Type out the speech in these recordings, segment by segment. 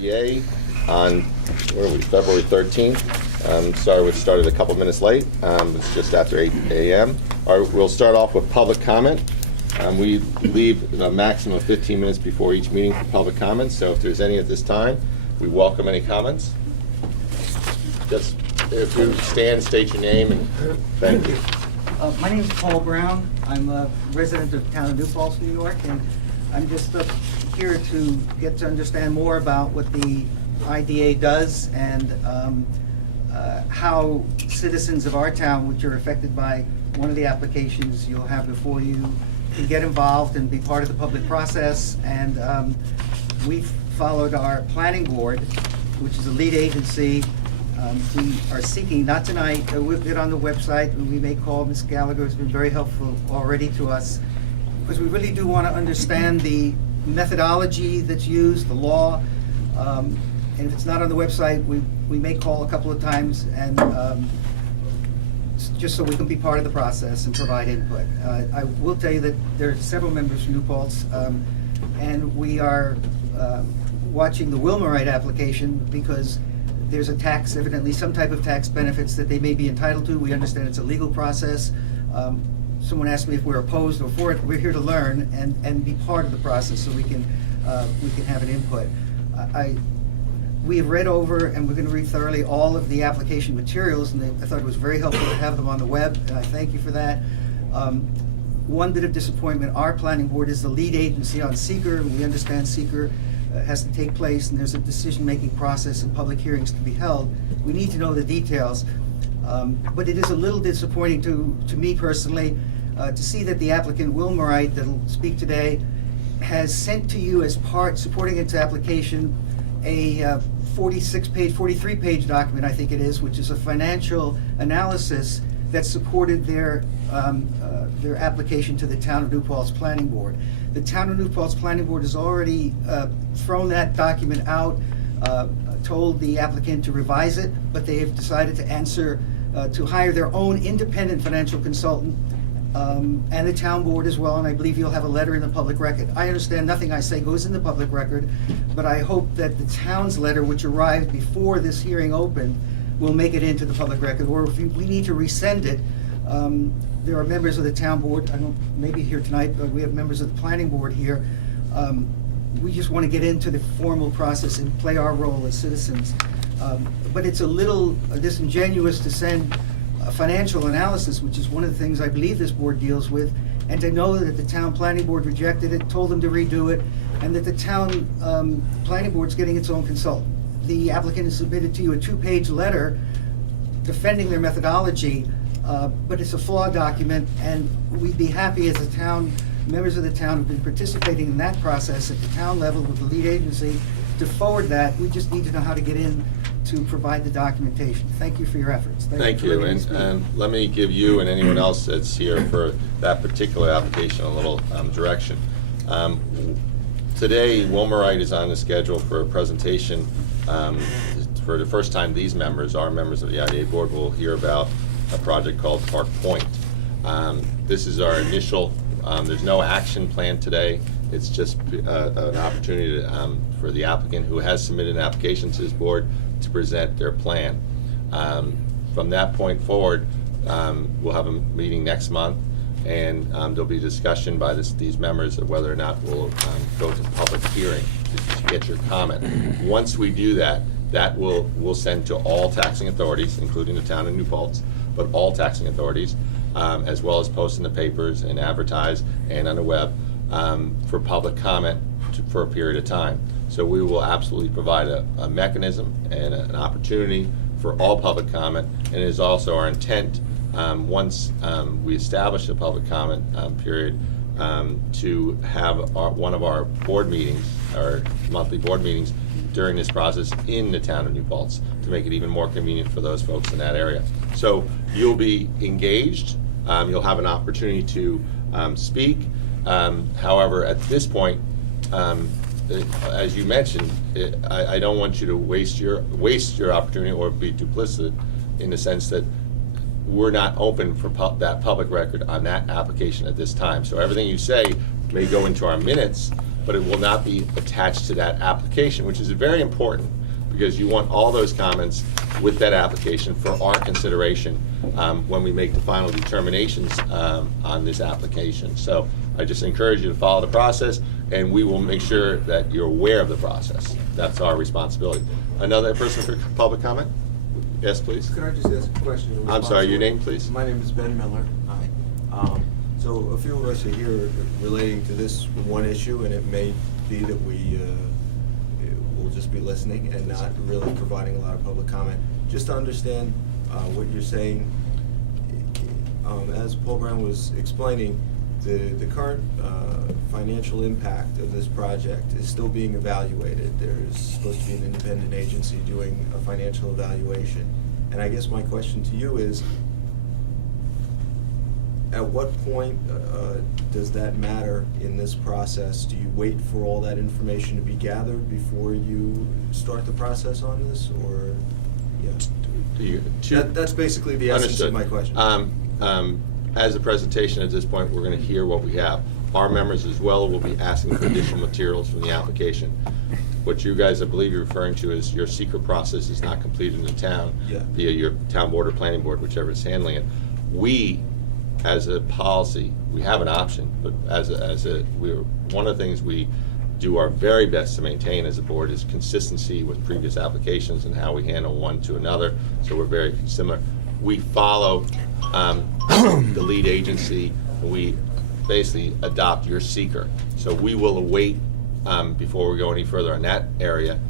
IDA on, where are we, February 13th. Sorry we started a couple minutes late. It's just after 8 a.m. We'll start off with public comment. We leave a maximum of 15 minutes before each meeting for public comments, so if there's any at this time, we welcome any comments. Just if you stand, state your name, and thank you. My name is Paul Brown. I'm a resident of the town of New Paltz, New York, and I'm just here to get to understand more about what the IDA does and how citizens of our town, which are affected by one of the applications you'll have before you, can get involved and be part of the public process. And we've followed our planning board, which is a lead agency. We are seeking, not tonight, we'll get on the website, and we may call. Ms. Gallagher has been very helpful already to us, because we really do want to understand the methodology that's used, the law, and if it's not on the website, we may call a couple of times, and just so we can be part of the process and provide input. I will tell you that there are several members from New Paltz, and we are watching the Wilmorite application because there's a tax, evidently some type of tax benefits that they may be entitled to. We understand it's a legal process. Someone asked me if we're opposed or for it. We're here to learn and be part of the process so we can have an input. We have read over, and we're going to read thoroughly all of the application materials, and I thought it was very helpful to have them on the web, and I thank you for that. One bit of disappointment, our planning board is the lead agency on seeker, and we understand seeker has to take place, and there's a decision-making process and public hearings to be held. We need to know the details, but it is a little disappointing to me personally to see that the applicant, Wilmorite, that'll speak today, has sent to you as part, supporting its application, a 43-page document, I think it is, which is a financial analysis that supported their application to the Town of New Paltz Planning Board. The Town of New Paltz Planning Board has already thrown that document out, told the applicant to revise it, but they have decided to hire their own independent financial consultant, and the town board as well, and I believe you'll have a letter in the public record. I understand nothing I say goes in the public record, but I hope that the town's letter, which arrived before this hearing opened, will make it into the public record, or if we need to resend it. There are members of the town board, I don't maybe here tonight, but we have members of the planning board here. We just want to get into the formal process and play our role as citizens. But it's a little disingenuous to send a financial analysis, which is one of the things I believe this board deals with, and to know that the town planning board rejected it, told them to redo it, and that the town planning board's getting its own consultant. The applicant has submitted to you a 2-page letter defending their methodology, but it's a flawed document, and we'd be happy as a town, members of the town have been participating in that process at the town level with the lead agency to forward that. We just need to know how to get in to provide the documentation. Thank you for your efforts. Thank you, and let me give you and anyone else that's here for that particular application a little direction. Today, Wilmorite is on the schedule for a presentation. For the first time, these members, our members of the IDA board, will hear about a project called Park Point. This is our initial, there's no action plan today. It's just an opportunity for the applicant who has submitted an application to this board to present their plan. From that point forward, we'll have a meeting next month, and there'll be discussion by these members of whether or not we'll go to public hearing to get your comment. Once we do that, we'll send to all taxing authorities, including the town of New Paltz, but all taxing authorities, as well as post in the papers and advertise and on the web for public comment for a period of time. So we will absolutely provide a mechanism and an opportunity for all public comment, and it is also our intent, once we establish a public comment period, to have one of our board meetings, our monthly board meetings, during this process in the town of New Paltz to make it even more convenient for those folks in that area. So you'll be engaged, you'll have an opportunity to speak. However, at this point, as you mentioned, I don't want you to waste your opportunity or be duplicit in the sense that we're not open for that public record on that application at this time. So everything you say may go into our minutes, but it will not be attached to that application, which is very important, because you want all those comments with that application for our consideration when we make the final determinations on this application. So I just encourage you to follow the process, and we will make sure that you're aware of the process. That's our responsibility. Another person for public comment? Yes, please. Could I just ask a question? I'm sorry, your name, please? My name is Ben Miller. Hi. So a few of us are here relating to this one issue, and it may be that we will just be listening and not really providing a lot of public comment. Just to understand what you're saying, as Paul Brown was explaining, the current financial impact of this project is still being evaluated. There's supposed to be an independent agency doing a financial evaluation. And I guess my question to you is, at what point does that matter in this process? Do you wait for all that information to be gathered before you start the process on this, or, yeah? That's basically the essence of my question. As a presentation at this point, we're going to hear what we have. Our members as well will be asking for additional materials from the application. What you guys, I believe you're referring to is your secret process is not completed in the town via your town board or planning board, whichever is handling it. We, as a policy, we have an option, but one of the things we do our very best to maintain as a board is consistency with previous applications and how we handle one to another, so we're very similar. We follow the lead agency. We basically adopt your seeker. So we will await, before we go any further in that area,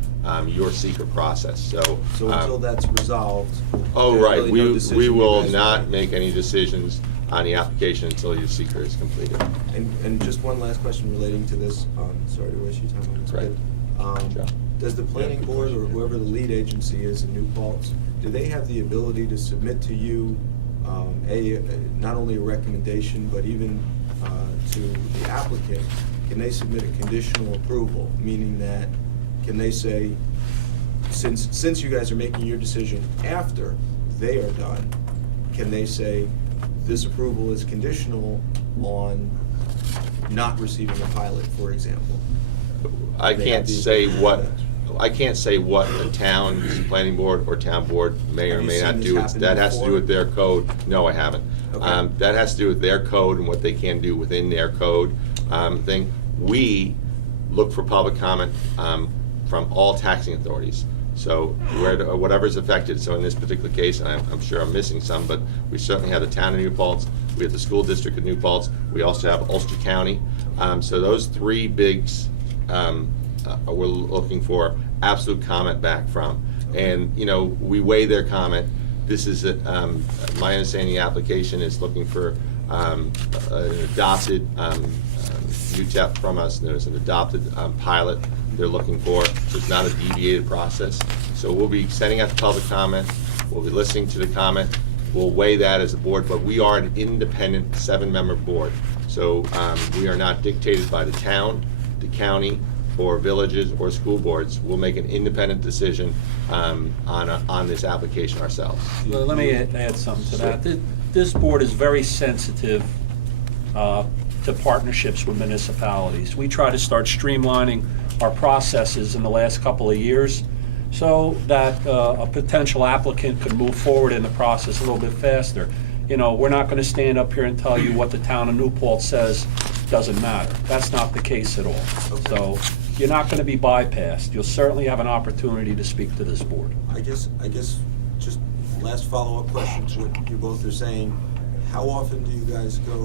your seeker process. So until that's resolved. Oh, right. We will not make any decisions on the application until your seeker is completed. And just one last question relating to this. Sorry to waste your time on this. Right. But, does the planning board or whoever the lead agency is in New Paltz, do they have the ability to submit to you not only a recommendation, but even to the applicant, can they submit a conditional approval? Meaning that, can they say, since you guys are making your decision after they are done, can they say, this approval is conditional on not receiving a pilot, for example? I can't say what the town's planning board or town board may or may not do. That has to do with their code. No, I haven't. Okay. That has to do with their code and what they can do within their code thing. We look for public comment from all taxing authorities. So whatever's affected. So in this particular case, and I'm sure I'm missing some, but we certainly have the town of New Paltz, we have the school district of New Paltz, we also have Ulster County. So those three bigs we're looking for absolute comment back from. And we weigh their comment. This is my understanding. The application is looking for an adopted UTEP from us. There's an adopted pilot they're looking for, so it's not a deviated process. So we'll be sending out the public comment, we'll be listening to the comment, we'll weigh that as a board, but we are an independent 7-member board. So we are not dictated by the town, the county, or villages or school boards. We'll make an independent decision on this application ourselves. Well, let me add something to that. This board is very sensitive to partnerships with municipalities. We try to start streamlining our processes in the last couple of years so that a potential applicant could move forward in the process a little bit faster. We're not going to stand up here and tell you what the town of New Paltz says doesn't matter. That's not the case at all. So you're not going to be bypassed. You'll certainly have an opportunity to speak to this board. I guess just last follow-up question to what you both are saying. How often do you guys go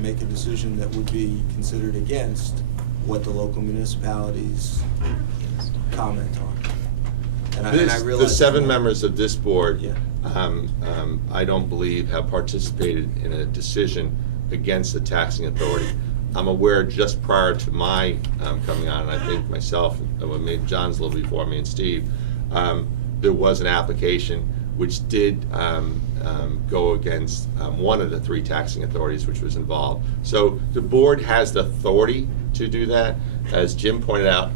make a decision that would be considered against what the local municipalities comment on? And I realize the 7 members of this board, yeah. I don't believe have participated in a decision against the taxing authority. I'm aware just prior to my coming on, and I think myself, maybe John's a little before me and Steve, there was an application which did go against one of the 3 taxing authorities which was involved. So the board has the authority to do that. As Jim pointed out,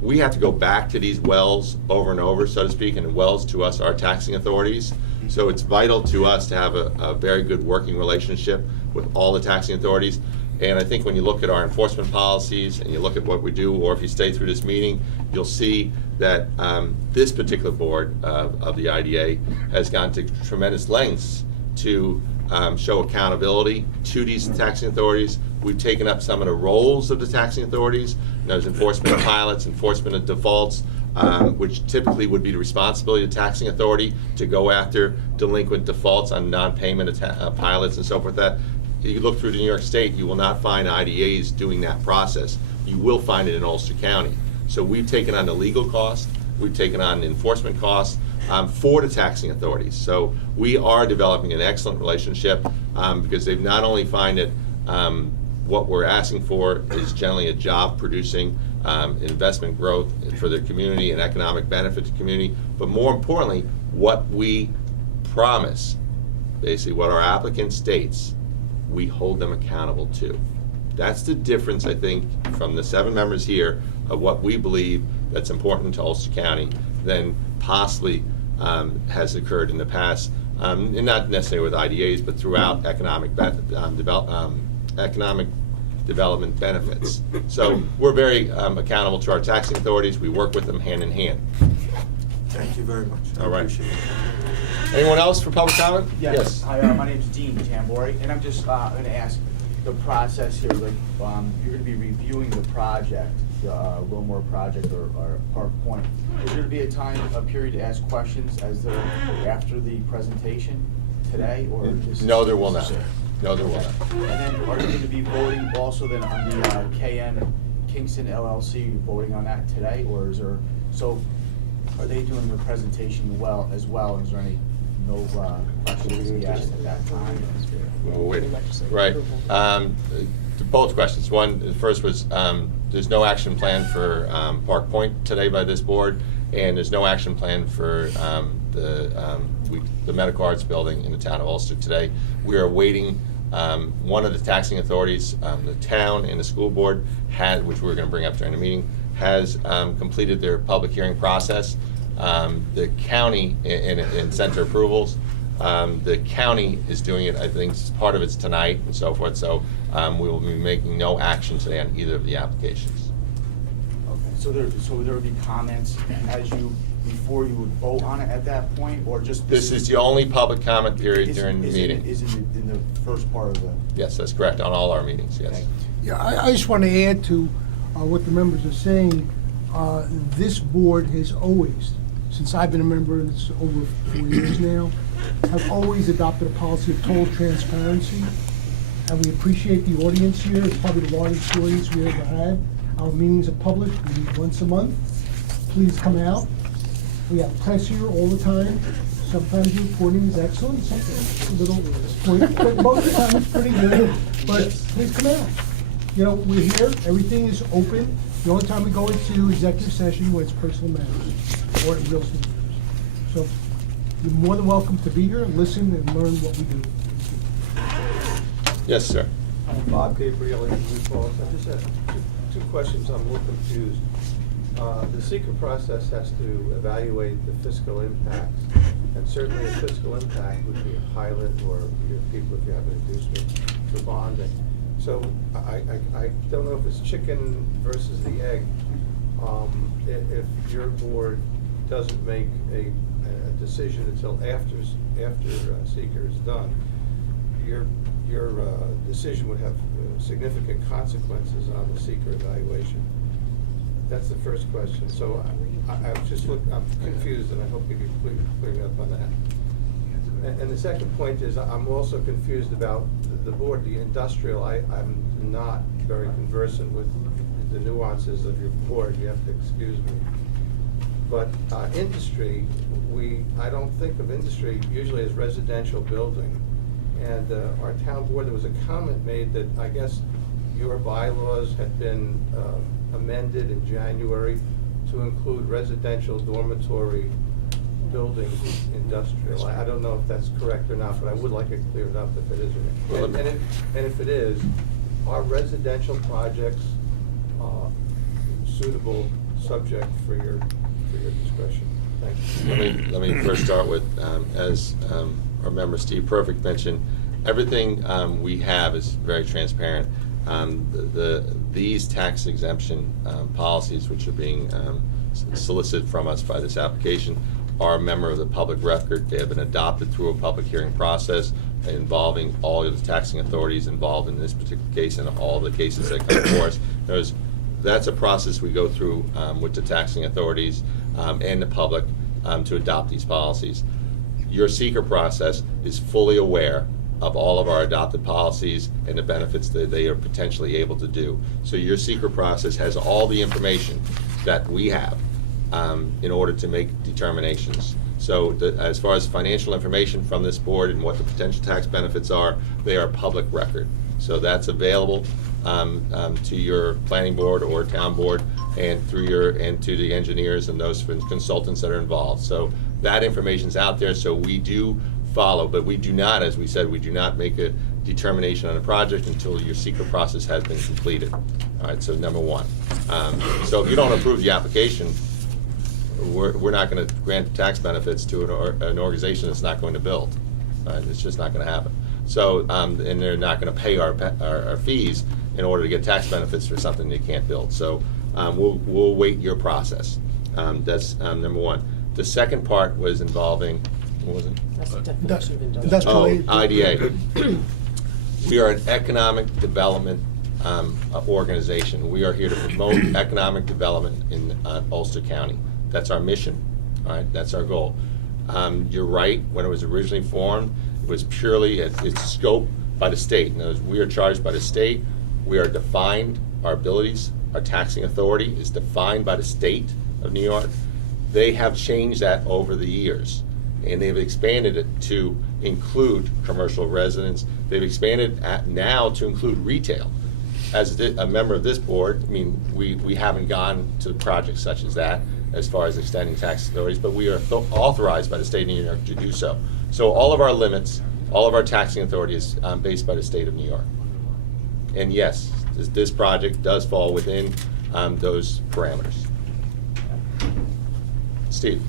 we have to go back to these wells over and over, so to speak, and wells to us are taxing authorities. So it's vital to us to have a very good working relationship with all the taxing authorities. And I think when you look at our enforcement policies and you look at what we do, or if you stay through this meeting, you'll see that this particular board of the IDA has gone to tremendous lengths to show accountability to these taxing authorities. We've taken up some of the roles of the taxing authorities. Those enforcement of pilots, enforcement of defaults, which typically would be the responsibility of the taxing authority to go after delinquent defaults on non-payment of pilots and so forth. That you look through New York State, you will not find IDAs doing that process. You will find it in Ulster County. So we've taken on the legal cost, we've taken on the enforcement costs for the taxing authorities. So we are developing an excellent relationship because they've not only find it what we're asking for is generally a job-producing investment growth for the community and economic benefit to the community, but more importantly, what we promise, basically what our applicant states, we hold them accountable to. That's the difference, I think, from the 7 members here of what we believe that's important to Ulster County than possibly has occurred in the past, and not necessarily with IDAs, but throughout economic development benefits. So we're very accountable to our taxing authorities. We work with them hand in hand. Thank you very much. I All right. appreciate it. Anyone else for public comment? Yes. Hi, my name's Dean Tambori, and I'm just going to ask the process here. Like, you're going to be reviewing the project, the Wilmore project or Park Point. Is there going to be a period to ask questions after the presentation today, or just? No, there will not. No, there will not. And then, are you going to be voting also then on the KN Kingston LLC, voting on that today, or is there? So, are they doing the presentation as well? Is there any? No questions to be asked at that time? We're waiting. Right. Both questions. One, the first was there's no action plan for Park Point today by this board, and there's no action plan for the medical arts building in the town of Ulster today. We are waiting. One of the taxing authorities, the town and the school board, which we're going to bring up during the meeting, has completed their public hearing process. The county and center approvals. The county is doing it. I think part of it's tonight and so forth. So we will be making no action today on either of the applications. Okay. So there would be comments before you would vote on it at that point, or just This is the only public comment period during the meeting. Is in the first part of the? Yes, that's correct on all our meetings. Yes. Okay. Yeah, I just want to add to what the members are saying. This board has always, since I've been a member, and it's over 4 years now, have always adopted a policy of total transparency. And we appreciate the audience here. It's probably the largest audience we ever had. Our meetings are public. We meet once a month. Please come out. We have press here all the time. Sometimes the reporting is excellent, sometimes a little disappointing, but most of the time it's pretty good. But please come out. You know, we're here. Everything is open. The only time we go into executive session when it's personal matters or real estate matters. So you're more than welcome to be here and listen and learn what we do. Yes, sir. I'm Bob Gabriel in New Falls. I just have two questions. I'm a little confused. The seeker process has to evaluate the fiscal impact, and certainly a fiscal impact would be a pilot or people if you have an inducement for bonding. So I don't know if it's chicken versus the egg. If your board doesn't make a decision until after seeker is done, your decision would have significant consequences on the seeker evaluation. That's the first question. So I'm confused, and I hope you can clear me up on that. And the second point is, I'm also confused about the board, the industrial. I'm not very conversant with the nuances of your board. You have to excuse me. But industry, I don't think of industry usually as residential building. And our town board, there was a comment made that I guess your bylaws had been amended in January to include residential dormitory buildings industrial. I don't know if that's correct or not, but I would like it cleared up if it is or not. And if it is, are residential projects suitable subject for your discretion? Thank you. Let me first start with, as our member Steve Perfect mentioned, everything we have is very transparent. These tax exemption policies, which are being solicited from us by this application, are a member of the public record. They have been adopted through a public hearing process involving all of the taxing authorities involved in this particular case and all the cases that come before us. That's a process we go through with the taxing authorities and the public to adopt these policies. Your seeker process is fully aware of all of our adopted policies and the benefits that they are potentially able to do. So your seeker process has all the information that we have in order to make determinations. So as far as financial information from this board and what the potential tax benefits are, they are public record. So that's available to your planning board or town board and to the engineers and those consultants that are involved. So that information's out there, so we do follow, but we do not, as we said, we do not make a determination on a project until your seeker process has been completed. All right, so number one. So if you don't approve the application, we're not going to grant tax benefits to an organization that's not going to build. It's just not going to happen. So, and they're not going to pay our fees in order to get tax benefits for something they can't build. So we'll wait your process. That's number one. The second part was involving, what was it? Industrial. IDA. We are an economic development organization. We are here to promote economic development in Ulster County. That's our mission, all right? That's our goal. You're right, when it was originally formed, it was purely its scope by the state. In other words, we are charged by the state. We are defined, our abilities, our taxing authority is defined by the state of New York. They have changed that over the years, and they've expanded it to include commercial residents. They've expanded now to include retail. As a member of this board, I mean, we haven't gone to projects such as that as far as extending tax authorities, but we are authorized by the state of New York to do so. So all of our limits, all of our taxing authority is based by the state of New York. And yes, this project does fall within those parameters. Steve?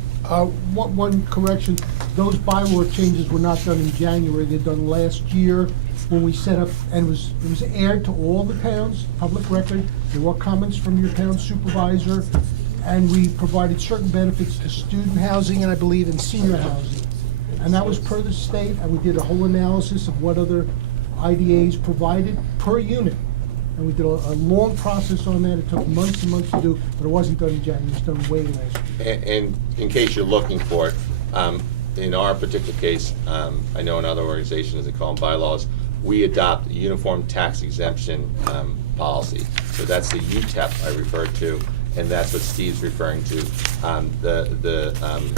One correction, those bylaw changes were not done in January, they're done last year when we set up, and it was aired to all the towns, public record. There were comments from your town supervisor, and we provided certain benefits to student housing and I believe in senior housing. And that was per the state, and we did a whole analysis of what other IDAs provided per unit. And we did a long process on that. It took months and months to do, but it wasn't done in January, it was done way last year. And in case you're looking for it, in our particular case, I know in other organizations, they call them bylaws, we adopt a uniform tax exemption policy. So that's the UTEP I referred to, and that's what Steve's referring to. The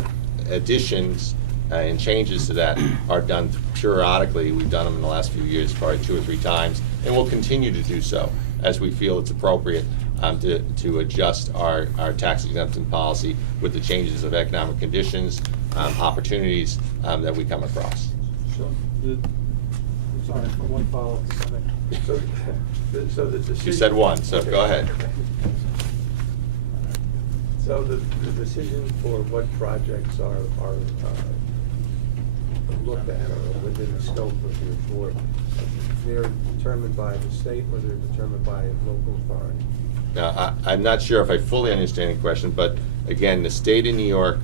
additions and changes to that are done periodically. We've done them in the last few years, probably 2 or 3 times, and we'll continue to do so as we feel it's appropriate to adjust our tax exemption policy with the changes of economic conditions, opportunities that we come across. So, I'm sorry, one follow-up. So the decision. You said one, so go ahead. So the decision for what projects are looked at or within the scope of your board, they're determined by the state or they're determined by a local authority? Now, I'm not sure if I fully understand the question, but again, the state of New York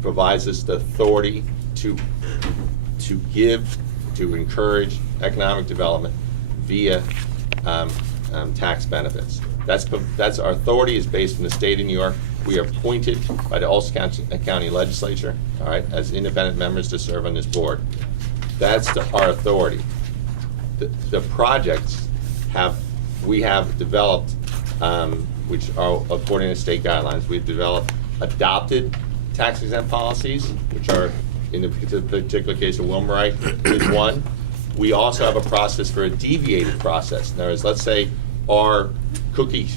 provides us the authority to encourage economic development via tax benefits. That's our authority is based in the state of New York. We are appointed by the Ulster County Legislature, all right, as independent members to serve on this board. That's our authority. The projects we have developed, which are according to state guidelines. We've developed adopted tax exempt policies, which are in the particular case of Wilmorite is one. We also have a process for a deviated process. In other words, let's say our cookie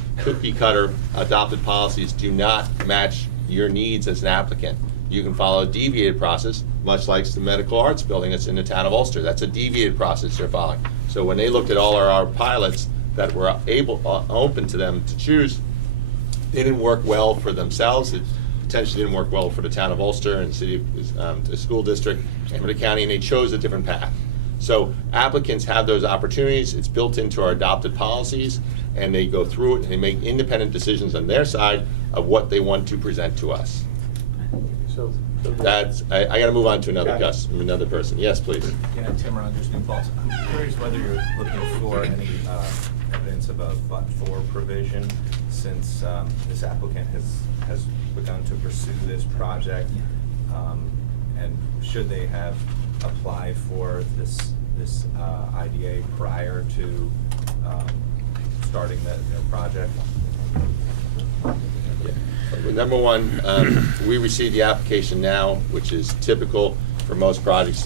cutter adopted policies do not match your needs as an applicant. You can follow a deviated process, much like the medical arts building that's in the town of Ulster. That's a deviated process they're following. So when they looked at all our pilots that were open to them to choose, they didn't work well for themselves. It potentially didn't work well for the town of Ulster and the school district and for the county, and they chose a different path. So applicants have those opportunities, it's built into our adopted policies, and they go through it and they make independent decisions on their side of what they want to present to us. So That's, I gotta move on to another person. Yes, please. Yeah, Tim Rogers, New Paltz. I'm curious whether you're looking for any evidence of a but-for provision, since this applicant has begun to pursue this project, and should they have applied for this IDA prior to starting their project? Number one, we receive the application now, which is typical for most projects,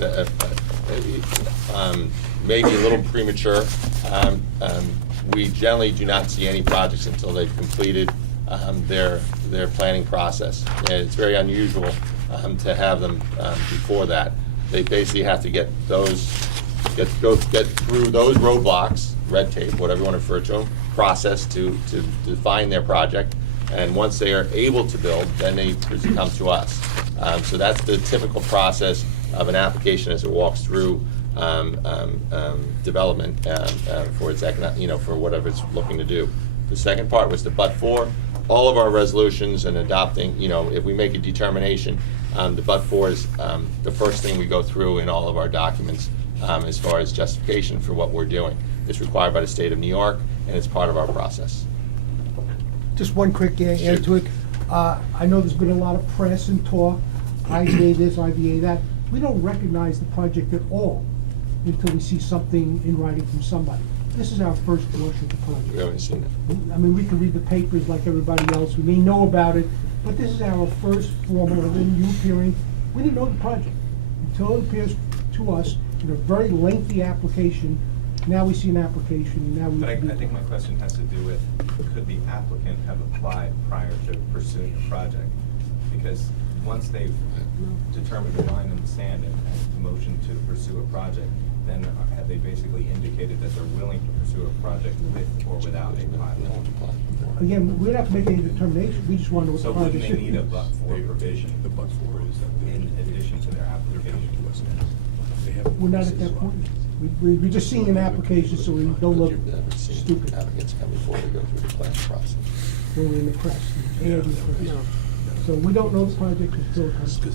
maybe a little premature. We generally do not see any projects until they've completed their planning process. And it's very unusual to have them before that. They basically have to get through those roadblocks, red tape, whatever you want to refer to them, process to define their project. And once they are able to build, then they come to us. So that's the typical process of an application as it walks through development for its for whatever it's looking to do. The second part was the but-for. All of our resolutions and adopting, if we make a determination, the but-for is the first thing we go through in all of our documents as far as justification for what we're doing. It's required by the state of New York, and it's part of our process. Just one quick add to it. I know there's been a lot of press and talk, IDA this, IDA that. We don't recognize the project at all until we see something in writing from somebody. This is our first blush of the project. We haven't seen it. I mean, we can read the papers like everybody else, we may know about it, but this is our first formal, other than you appearing, we didn't know the project. Until it appears to us in a very lengthy application, now we see an application, now we. But I think my question has to do with, could the applicant have applied prior to pursuing the project? Because once they've determined a line in the sand and motion to pursue a project, then have they basically indicated that they're willing to pursue a project with or without a pilot? Again, we don't have to make any determination, we just want to know what So the project wouldn't is. they need a but-for provision in addition to their application? We're not at that point. We're just seeing an application, so we don't look stupid. Applicants come before they go through the planning process. We're in the press, and in the press. So we don't know the project until it comes. So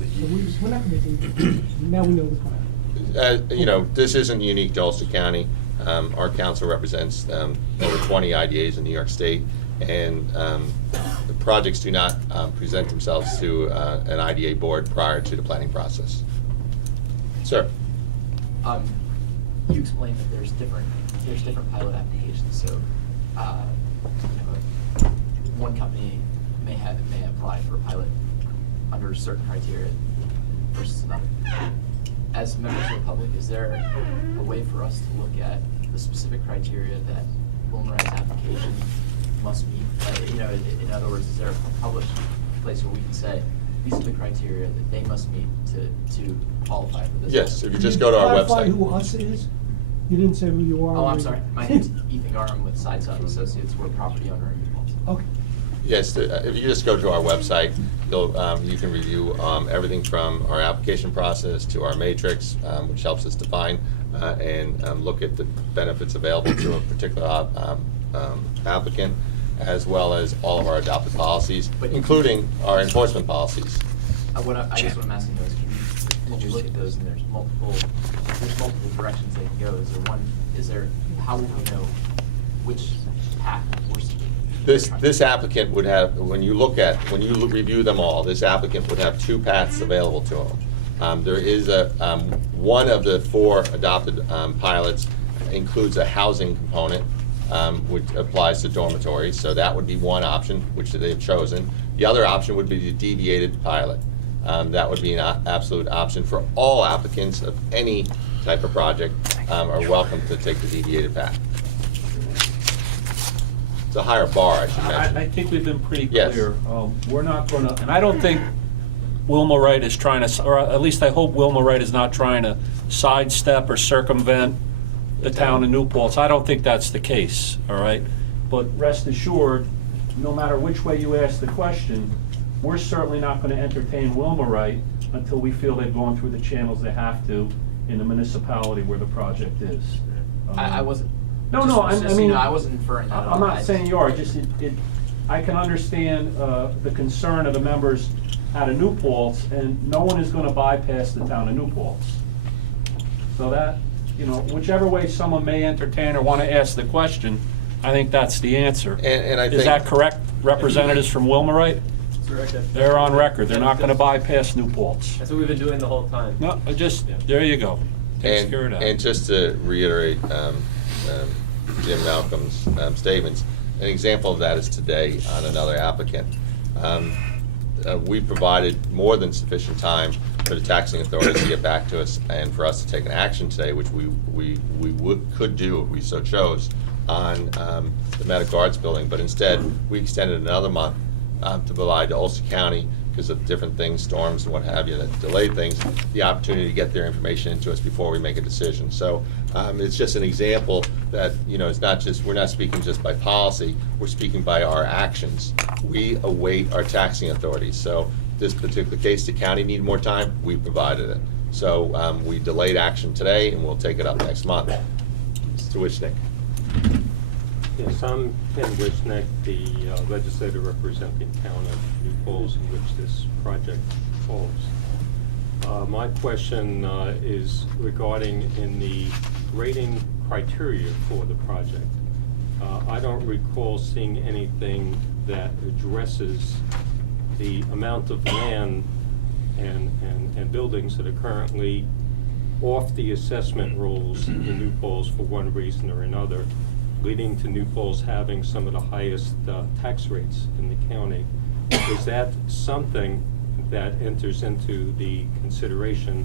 we're not gonna make any decisions. Now we know the project. This isn't unique to Ulster County. Our council represents over 20 IDAs in New York State, and the projects do not present themselves to an IDA board prior to the planning process. Sir? You explained that there's different pilot applications, so, one company may apply for a pilot under certain criteria versus another. As members of the public, is there a way for us to look at the specific criteria that Wilmorite's application must meet? In other words, is there a published place where we can say, these are the criteria that they must meet to qualify for this? Yes, if you just go to our Clarify website. who us is? You didn't say who you are. Oh, I'm sorry. My name's Ethan Garham with Sideside Associates. We're a property owner in New Paltz. Okay. Yes, if you just go to our website, you can review everything from our application process to our matrix, which helps us define and look at the benefits available to a particular applicant, as well as all of our adopted policies, including our enforcement policies. I guess what I'm asking though is, when you look at those and there's multiple directions they can go, how will we know which path we're seeking? This applicant would have, when you review them all, this applicant would have two paths available to him. There is one of the 4 adopted pilots includes a housing component, which applies to dormitories, so that would be one option, which they've chosen. The other option would be the deviated pilot. That would be an absolute option for all applicants of any type of project are welcome to take the deviated path. It's a higher bar, I should mention. I think we've been pretty Yes. clear. We're not going to, and I don't think Wilmorite is trying to, or at least I hope Wilmorite is not trying to sidestep or circumvent the town of New Paltz. I don't think that's the case, all right? But rest assured, no matter which way you ask the question, we're certainly not going to entertain Wilmorite until we feel they've gone through the channels they have to in the municipality where the project is. I wasn't. No, just- no, just so I you mean, know, I wasn't inferring that at I'm all. not saying you are, just I can understand the concern of the members out of New Paltz, and no one is gonna bypass the town of New Paltz. So that, you know, whichever way someone may entertain or wanna ask the question, I think that's the answer. And I think. Is that correct, representatives from Wilmorite? They're on record, they're not gonna bypass New Paltz. That's what we've been doing the whole time. No, there you go. Takes care of that. And just to reiterate Jim Malcolm's statements, an example of that is today on another applicant. We provided more than sufficient time for the taxing authorities to get back to us and for us to take an action today, which we could do if we so chose, on the medical arts building, but instead we extended another month to provide to Ulster County, because of different things, storms and what have you, that delayed things, the opportunity to get their information into us before we make a decision. So it's just an example that, you know, it's not just, we're not speaking just by policy, we're speaking by our actions. We await our taxing authorities. So this particular case, the county needed more time, we provided it. So we delayed action today, and we'll take it up next month. Mr. Wishnick. Yes, I'm Ken Wisnick, the legislator representing town of New Paltz, in which this project falls. My question is regarding in the grading criteria for the project. I don't recall seeing anything that addresses the amount of land and buildings that are currently off the assessment rolls in New Paltz for one reason or another, leading to New Paltz having some of the highest tax rates in the county. Is that something that enters into the consideration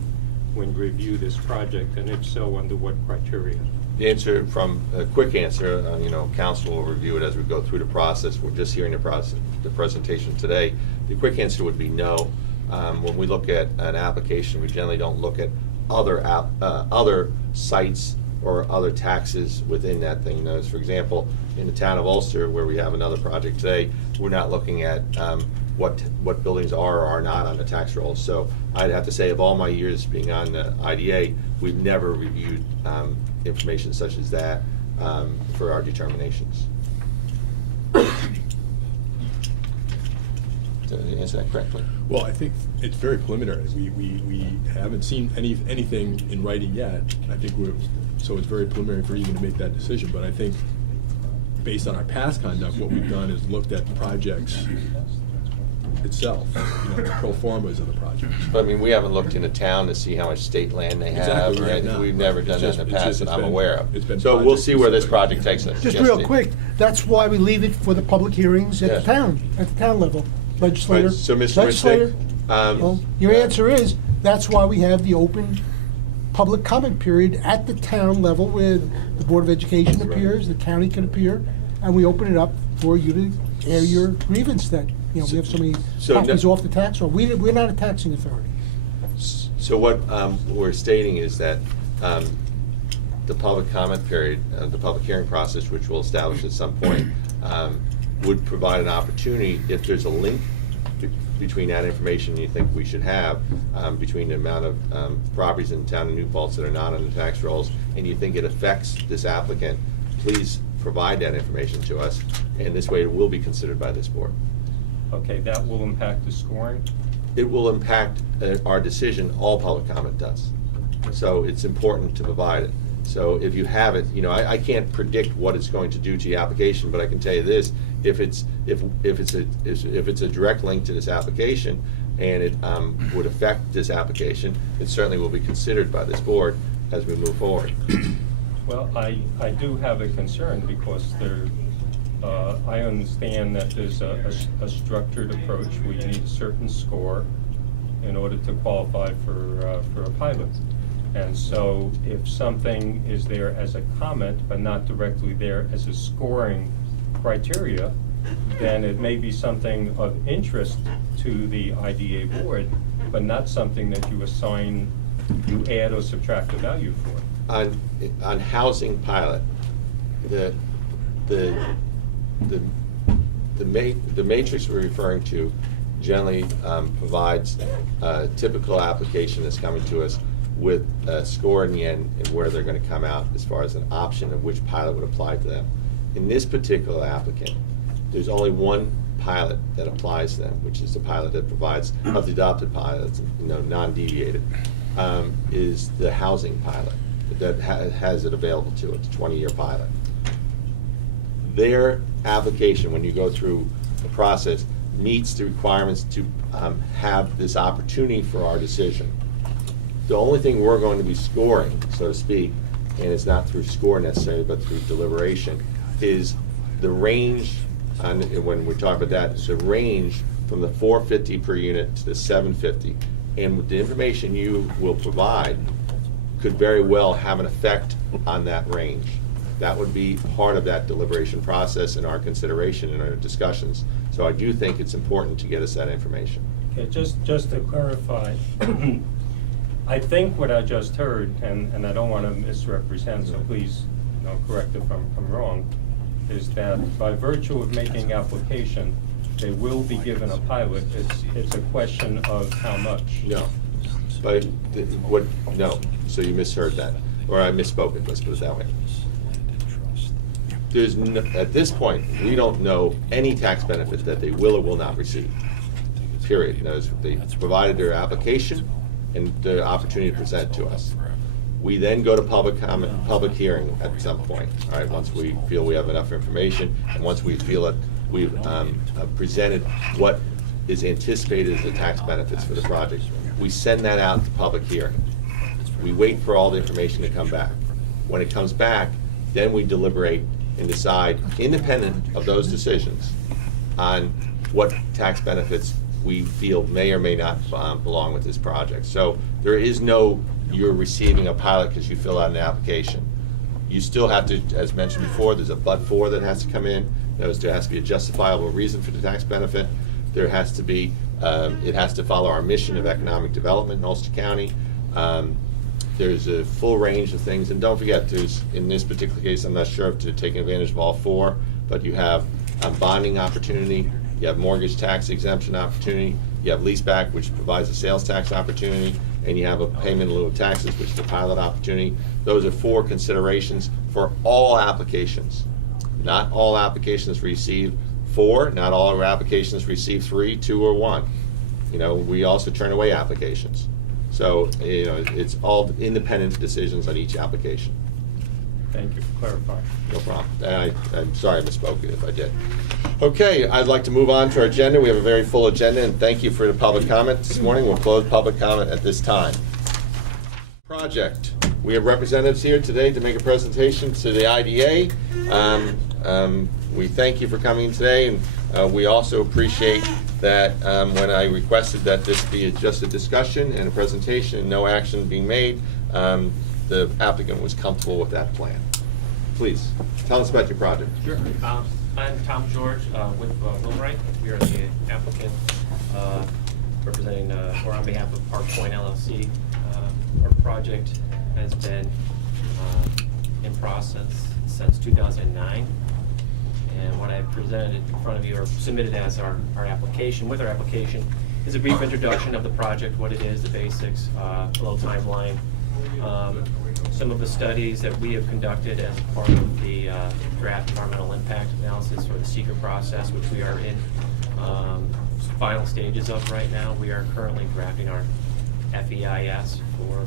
when you review this project, and if so, under what criteria? The answer, from a quick answer, you know, council will review it as we go through the process. We're just hearing the presentation today. The quick answer would be no. When we look at an application, we generally don't look at other sites or other taxes within that thing. Notice, for example, in the town of Ulster, where we have another project today, we're not looking at what buildings are or are not on the tax rolls. So I'd have to say, of all my years being on the IDA, we've never reviewed information such as that for our determinations. Did I answer that correctly? Well, I think it's very preliminary. We haven't seen anything in writing yet. I think so it's very preliminary for even to make that decision. But I think based on our past conduct, what we've done is looked at the projects itself, you know, the pro formas of the projects. But I mean, we haven't looked into town to see how much state land they have. Exactly right, Right? no, We've right. never It's done just- that in the it's past just- that it's I'm been- aware of. it's been So we'll see where this project-specific. project takes us. Just real quick, that's why we leave it for the public hearings at the Yeah. town level. Legislator. Right, so, Mr. Legislator, Wisnick, well, your answer is, that's why we have the open public comment period at the town level where the Board of Education appears, the county can appear, and we open it up for you to air your grievance that, you know, we have so many So copies no- off the tax roll. We're not a taxing authority. So what we're stating is that the public comment period, the public hearing process, which we'll establish at some point, would provide an opportunity, if there's a link between that information you think we should have, between the amount of properties in the town of New Paltz that are not on the tax rolls, and you think it affects this applicant, please provide that information to us, and this way it will be considered by this board. Okay, that will impact the scoring? It will impact our decision, all public comment does. So it's important to provide it. So if you have it, you know, I can't predict what it's going to do to the application, but I can tell you this, if it's a direct link to this application and it would affect this application, it certainly will be considered by this board as we move forward. Well, I do have a concern because I understand that there's a structured approach where you need a certain score in order to qualify for a pilot. And so if something is there as a comment, but not directly there as a scoring criteria, then it may be something of interest to the IDA board, but not something that you add or subtract a value for. On housing pilot, the matrix we're referring to generally provides a typical application that's coming to us with a score in the end and where they're going to come out as far as an option of which pilot would apply to them. In this particular applicant, there's only one pilot that applies to them, which is the pilot that provides, of the adopted pilots, non-deviated, is the housing pilot that has it available to it, the 20-year pilot. Their application, when you go through the process, meets the requirements to have this opportunity for our decision. The only thing we're going to be scoring, so to speak, and it's not through score necessarily, but through deliberation, is the range, and when we talk about that, it's the range from the 450 per unit to the 750. And with the information you will provide could very well have an effect on that range. That would be part of that deliberation process and our consideration and our discussions. So I do think it's important to get us that information. Okay, just to clarify, I think what I just heard, and I don't want to misrepresent, so please, correct if I'm wrong, is that by virtue of making application, they will be given a pilot. It's a question of how much. No, but no, so you misheard that, or I misspoke it, let's put it that way. There's at this point, we don't know any tax benefit that they will or will not receive, period. They provided their application and the opportunity to present to us. We then go to public comment, public hearing at some point, all right, once we feel we have enough information, and once we feel that we've presented what is anticipated as the tax benefits for the project. We send that out to public hearing. We wait for all the information to come back. When it comes back, then we deliberate and decide, independent of those decisions, on what tax benefits we feel may or may not belong with this project. So there is no, you're receiving a pilot because you fill out an application. You still have to, as mentioned before, there's a but-for that has to come in. There has to be a justifiable reason for the tax benefit. There has to be, it has to follow our mission of economic development in Ulster County. There's a full range of things, and don't forget, there's, in this particular case, I'm not sure if they're taking advantage of all four, but you have a bonding opportunity, you have mortgage tax exemption opportunity, you have leaseback, which provides a sales tax opportunity, and you have a payment in lieu of taxes, which is a pilot opportunity. Those are four considerations for all applications. Not all applications receive 4, not all our applications receive 3, 2, or 1. We also turn away applications. So, it's all independent decisions on each application. Thank you for clarifying. No problem. And I'm sorry I misspoke if I did. Okay, I'd like to move on to our agenda. We have a very full agenda, and thank you for the public comment this morning. We'll close public comment at this time. Project. We have representatives here today to make a presentation to the IDA. We thank you for coming today, and we also appreciate that when I requested that this be just a discussion and a presentation and no action being made, the applicant was comfortable with that plan. Please, tell us about your project. Sure. I'm Tom George with Wilmorite. We are the applicant representing, or on behalf of Park Point LLC. Our project has been in process since 2009. And what I presented in front of you, or submitted as our application, with our application, is a brief introduction of the project, what it is, the basics, a little timeline, some of the studies that we have conducted as part of the draft environmental impact analysis, or the seeker process, which we are in final stages of right now. We are currently drafting our FEIS for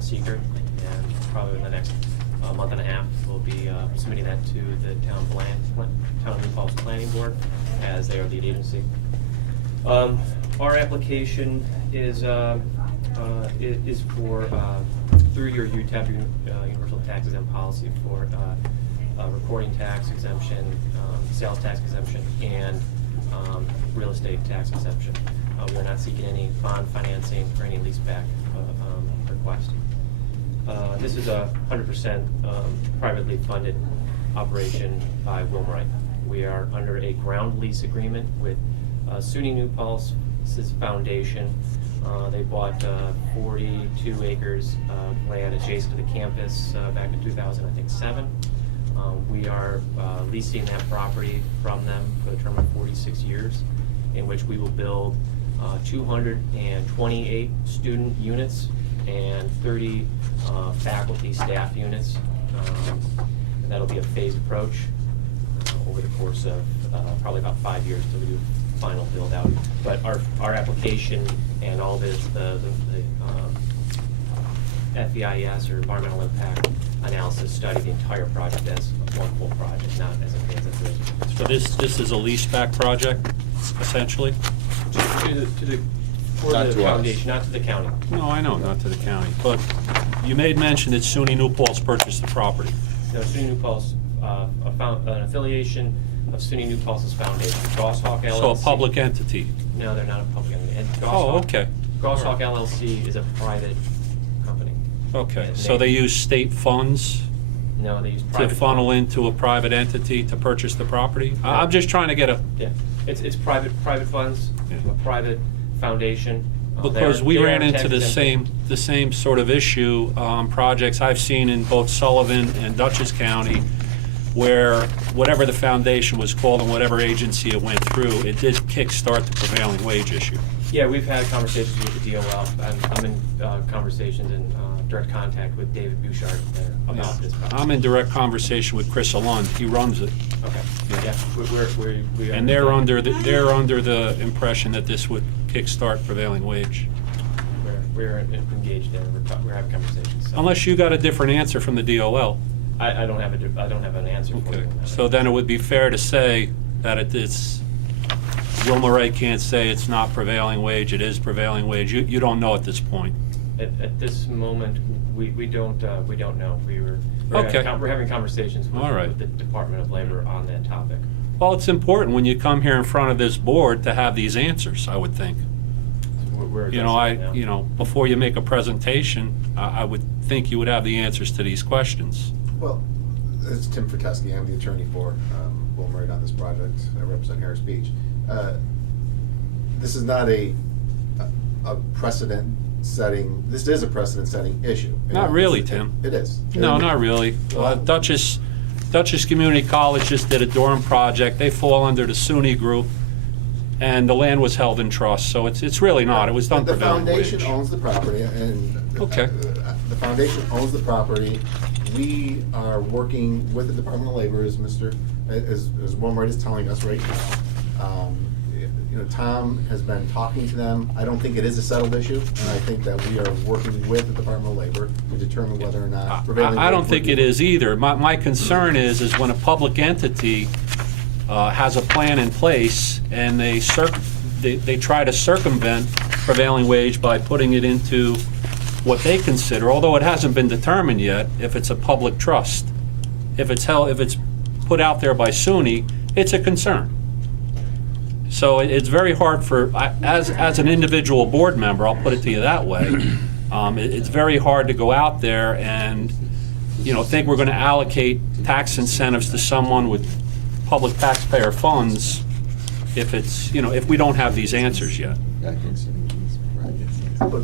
seeker, and probably in the next month and a half, we'll be submitting that to the town of New Paltz Planning Board as their lead agency. Our application is for through your UTEP, Universal Tax Exempt Policy, for recording tax exemption, sales tax exemption, and real estate tax exemption. We are not seeking any bond financing or any leaseback request. This is a 100% privately funded operation by Wilmorite. We are under a ground lease agreement with SUNY New Paltz's foundation. They bought 42 acres of land adjacent to the campus back in 2007. We are leasing that property from them for the term of 46 years, in which we will build 228 student units and 30 faculty staff units. And that'll be a phased approach over the course of probably about 5 years till we do final build out. But our application and all this, the FEIS or environmental impact analysis study the entire project as one full project, not as a phase. So this is a leaseback project, essentially? For Not the to us. foundation, not to the county. No, I know, not to the county, but you made mention that SUNY New Paltz purchased the property. No, SUNY New Paltz, an affiliation of SUNY New Paltz's foundation, Goshawk LLC. So a public entity. No, they're not a public entity. And Oh, okay. Goshawk LLC is a private company. Okay, And so they use state funds No, they use to private. funnel into a private entity to purchase the property? I'm just trying to get a, Yeah, it's private funds, Yeah. a private foundation. because we They are ran into tax the exempt. same sort of issue, projects I've seen in both Sullivan and Dutchess County, where whatever the foundation was called and whatever agency it went through, it did kickstart the prevailing wage issue. Yeah, we've had conversations with the DOL. I'm in conversations and direct contact with David Bouchard there about this project. I'm in direct conversation with Chris Alund, he runs it. Okay, yeah, we are. And they're under the impression that this would kickstart prevailing wage. We're engaged in, we're having conversations. So. Unless you got a different answer from the DOL. I don't have an answer for you. Okay, on that. so then it would be fair to say that it's, Wilmorite can't say it's not prevailing wage, it is prevailing wage. You don't know at this point. At this moment, we don't know. We're Okay. having conversations All right. with the Department of Labor on that topic. Well, it's important when you come here in front of this board to have these answers, I would think. We're You know, addressing it now. before you make a presentation, I would think you would have the answers to these questions. Well, it's Tim Fratesky. I'm the attorney for Wilmorite on this project. I represent Harris Beach. This is not a precedent-setting, this is a precedent-setting issue. Not really, Tim. It is. No, not really. Dutchess Community College just did a dorm project. They fall under the SUNY group, and the land was held in trust, so it's really not. It was done The prevailing wage. foundation owns the property, and Okay. the foundation owns the property. We are working with the Department of Labor, as Wilmorite is telling us right now. Tom has been talking to them. I don't think it is a settled issue, and I think that we are working with the Department of Labor to determine whether or not prevailing I don't wage think would it be- is either. My concern is when a public entity has a plan in place and they try to circumvent prevailing wage by putting it into what they consider, although it hasn't been determined yet, if it's a public trust. If it's put out there by SUNY, it's a concern. So it's very hard as an individual board member, I'll put it to you that way, it's very hard to go out there and, think we're gonna allocate tax incentives to someone with public taxpayer funds if we don't have these answers yet. But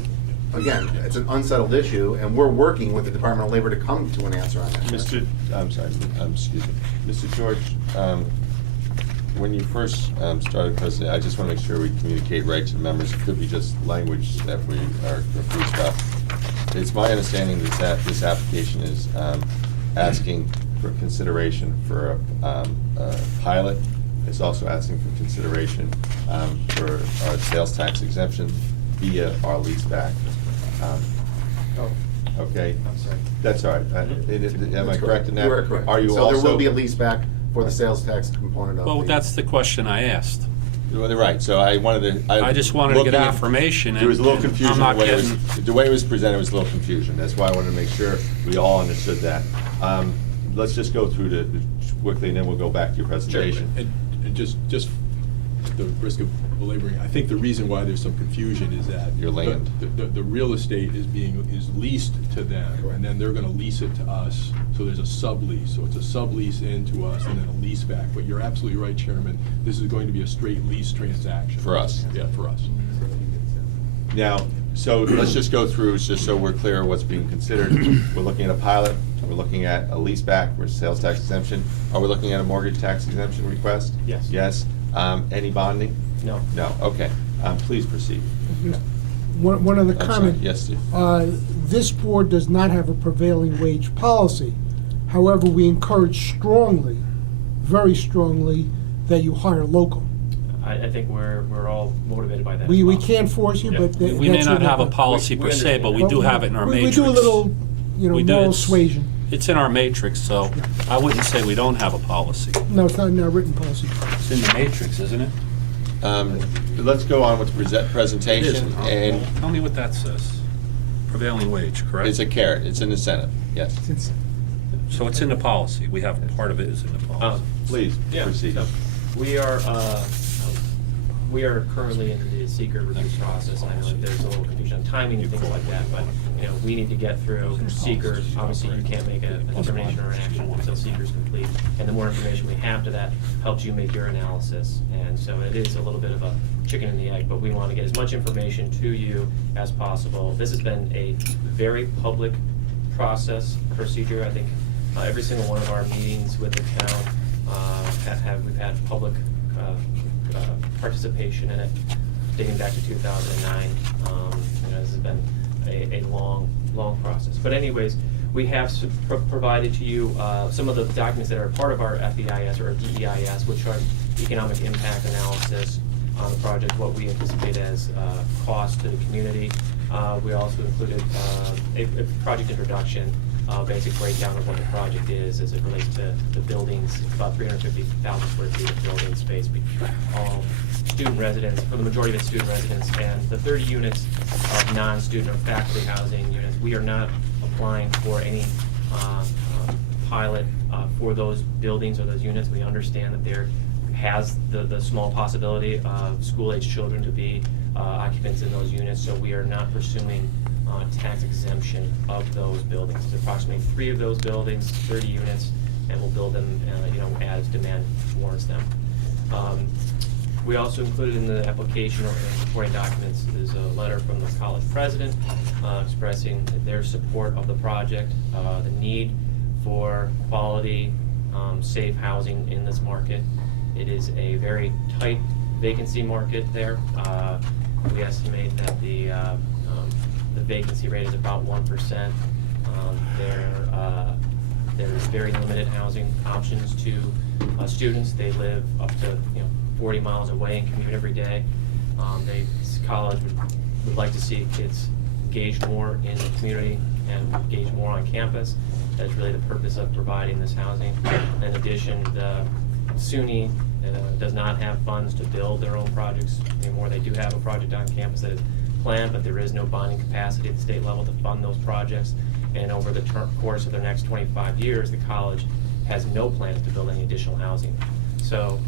again, it's an unsettled issue, and we're working with the Department of Labor to come to an answer on that. I'm sorry, excuse me. Mr. George, when you first started, President, I just want to make sure we communicate right to the members. It could be just language that we are confused about. It's my understanding that this application is asking for consideration for a pilot. It's also asking for consideration for our sales tax exemption via our lease back. Okay? I'm sorry. That's all right. Am I That's correct in that? You are correct. Are you So also? there will be a lease back for the sales tax component of the. Well, that's the question I asked. Well, they're right, so I wanted to. I just wanted to get looking at- affirmation, There was a little and I'm confusion, not the way it was, getting- the way it was presented was a little confusion. That's why I wanted to make sure we all understood that. Let's just go through quickly, and then we'll go back to your presentation. And just at the risk of belaboring, I think the reason why there's some confusion is that Your land. the real estate is leased to them, Correct. and then they're gonna lease it to us. So there's a sublease, so it's a sublease into us and then a lease back. But you're absolutely right, Chairman, this is going to be a straight lease transaction. For us. Yeah, for us. Now, so let's just go through, just so we're clear what's being considered. We're looking at a pilot, we're looking at a lease back, we're sales tax exemption. Are we looking at a mortgage tax exemption request? Yes. Yes. Any bonding? No. No, okay. Please proceed. one other I'm sorry. comment. Yes, Steve. This board does not have a prevailing wage policy. However, we encourage strongly, very strongly, that you hire local. I think we're all motivated by that. We as well. can't force you, Yeah. but We may that's not your have a input. policy We per se, but we understand do But have it in our we matrix. do a little, We do, moral it's- suasion. It's in our matrix, so I wouldn't say we don't have a policy. No, it's not in our written policy. It's in the matrix, isn't it? Let's go on with the presentation, and Tell me what that says. Prevailing wage, correct? it's a carrot, it's an incentive, yes. So it's in the policy. We have, part of it is in the policy. Please, Yeah, proceed. so we are currently in the seeker review process, and I know that there's a little confusion on timing and things like that, but, we need to get through seeker. Obviously, you can't make a determination or an action until seeker's complete, and the more information we have to that helps you make your analysis. And so it is a little bit of a chicken and the egg, but we want to get as much information to you as possible. This has been a very public process, procedure. I think every single one of our meetings with the town, we've had public participation in it, dating back to 2009. This has been a long process. But anyways, we have provided to you some of the documents that are part of our FEIS or DEIS, which are economic impact analysis on the project, what we anticipate as cost to the community. We also included a project introduction, basic breakdown of what the project is as it relates to the buildings. It's about 350,000 square feet of building space, all student residents, for the majority of it's student residents, and the 30 units of non-student or faculty housing units. We are not applying for any pilot for those buildings or those units. We understand that there has the small possibility of school-age children to be occupants in those units, so we are not pursuing tax exemption of those buildings. It's approximately 3 of those buildings, 30 units, and we'll build them, as demand warrants them. We also included in the application or supporting documents is a letter from the college president expressing their support of the project, the need for quality, safe housing in this market. It is a very tight vacancy market there. We estimate that the vacancy rate is about 1%. There's very limited housing options to students. They live up to 40 miles away and commute every day. College would like to see kids engaged more in the community and engaged more on campus. That's really the purpose of providing this housing. In addition, the SUNY does not have funds to build their own projects anymore. They do have a project on campus that is planned, but there is no bonding capacity at the state level to fund those projects. And over the course of the next 25 years, the college has no plans to build any additional housing. So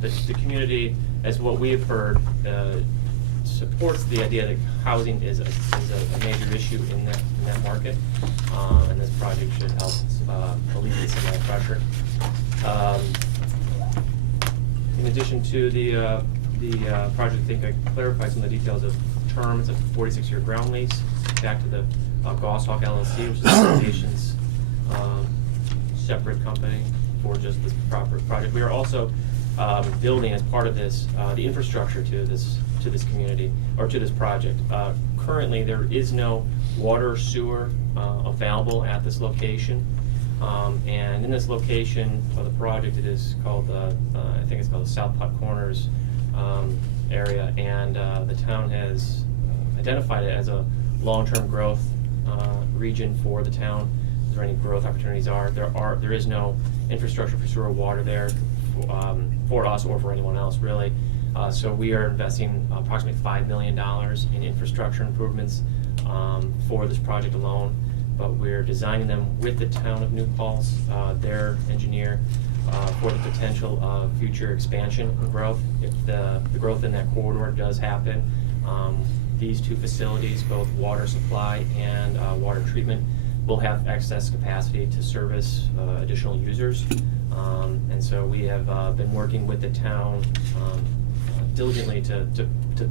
the community, as what we have heard, supports the idea that housing is a major issue in that market, and this project should help alleviate some of that pressure. In addition to the project, I think I clarified some of the details of terms. It's a 46-year ground lease back to the Goshawk LLC, which is the nation's separate company for just this proper project. We are also building, as part of this, the infrastructure to this community, or to this project. Currently, there is no water or sewer available at this location. And in this location of the project, it is called, I think it's called the South Putt Corners area, and the town has identified it as a long-term growth region for the town. Is there any growth opportunities there is no infrastructure for sewer or water there for us or for anyone else, really. So we are investing approximately $5 million in infrastructure improvements for this project alone. But we're designing them with the town of New Paltz, their engineer, for the potential of future expansion and growth. If the growth in that corridor does happen, these two facilities, both water supply and water treatment, will have excess capacity to service additional users. And so we have been working with the town diligently to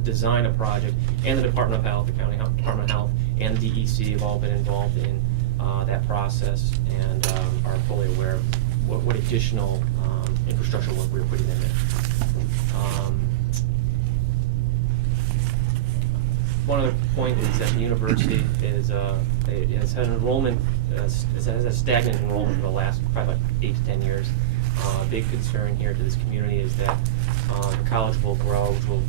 design a project, and the Department of Health, the County Department of Health, and DEC have all been involved in that process, and are fully aware of what additional infrastructure work we're putting in there. one other point is that the university is, it has had enrollment, has a stagnant enrollment for the last probably like 8 to 10 years. A big concern here to this community is that the college will grow, which will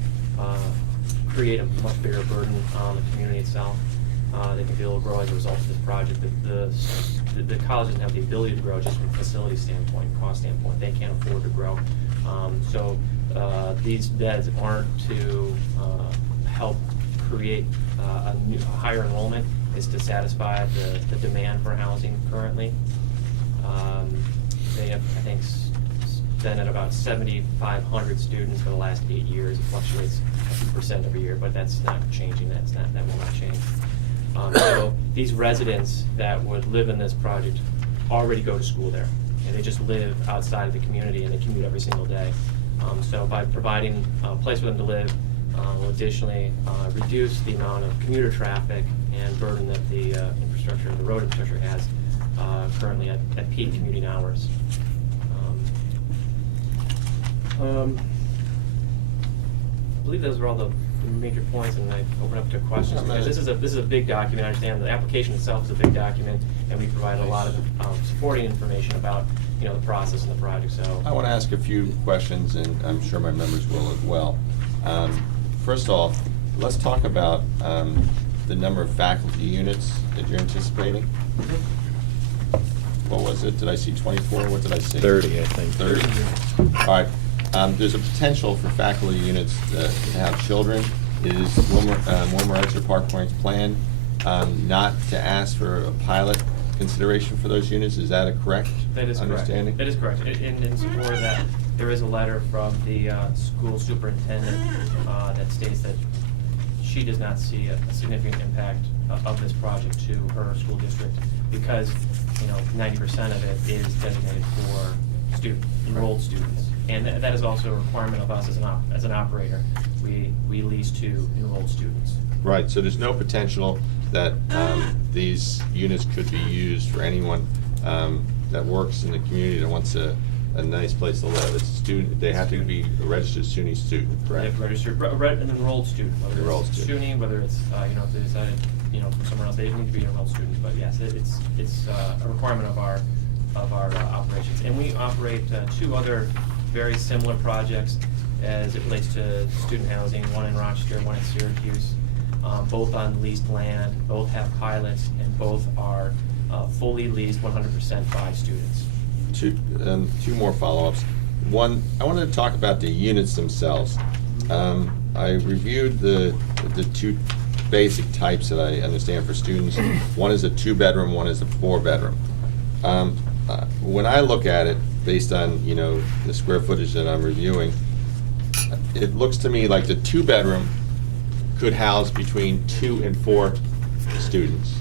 create a much bigger burden on the community itself. They can feel it'll grow as a result of this project. The college doesn't have the ability to grow just from a facility standpoint, cost standpoint. They can't afford to grow. So these beds aren't to help create a higher enrollment. It's to satisfy the demand for housing currently. They have, I think, been at about 7,500 students for the last 8 years. It fluctuates 2% every year, but that's not changing. That will not change. So these residents that would live in this project already go to school there, and they just live outside of the community and they commute every single day. So by providing a place for them to live, will additionally reduce the amount of commuter traffic and burden that the infrastructure, the road infrastructure has currently at peak commuting hours. I believe those were all the major points, and I open up to questions. Because this is a big document. I understand the application itself is a big document, and we provide a lot of supporting information about the process and the project. So I want to ask a few questions, and I'm sure my members will as well. First off, let's talk about the number of faculty units that you're anticipating. What was it? Did I see 24? What did I see? 30, I think. 30. All right. There's a potential for faculty units to have children. It is Wilmorite's or Park Point's plan not to ask for a pilot consideration for those units. Is that a correct understanding? That is correct. In support of that, there is a letter from the school superintendent that states that she does not see a significant impact of this project to her school district because 90% of it is designated for enrolled students. And that is also a requirement of us as an operator. We lease to enrolled students. Right, so there's no potential that these units could be used for anyone that works in the community that wants a nice place to live. It's student. They have to be a registered SUNY student, correct? They have registered, an enrolled student, whether Enrolled it's student. SUNY, whether it's if they decided from somewhere else, they need to be an enrolled student. But yes, it's a requirement of our operations, and we operate 2 other very similar projects as it relates to student housing. One in Rochester, one in Syracuse. Both on leased land, both have pilots, and both are fully leased 100% by students. 2 more follow-ups. One, I wanted to talk about the units themselves. I reviewed the 2 basic types that I understand for students. One is a 2-bedroom, one is a 4-bedroom. When I look at it, based on the square footage that I'm reviewing, it looks to me like the 2-bedroom could house between 2 and 4 students.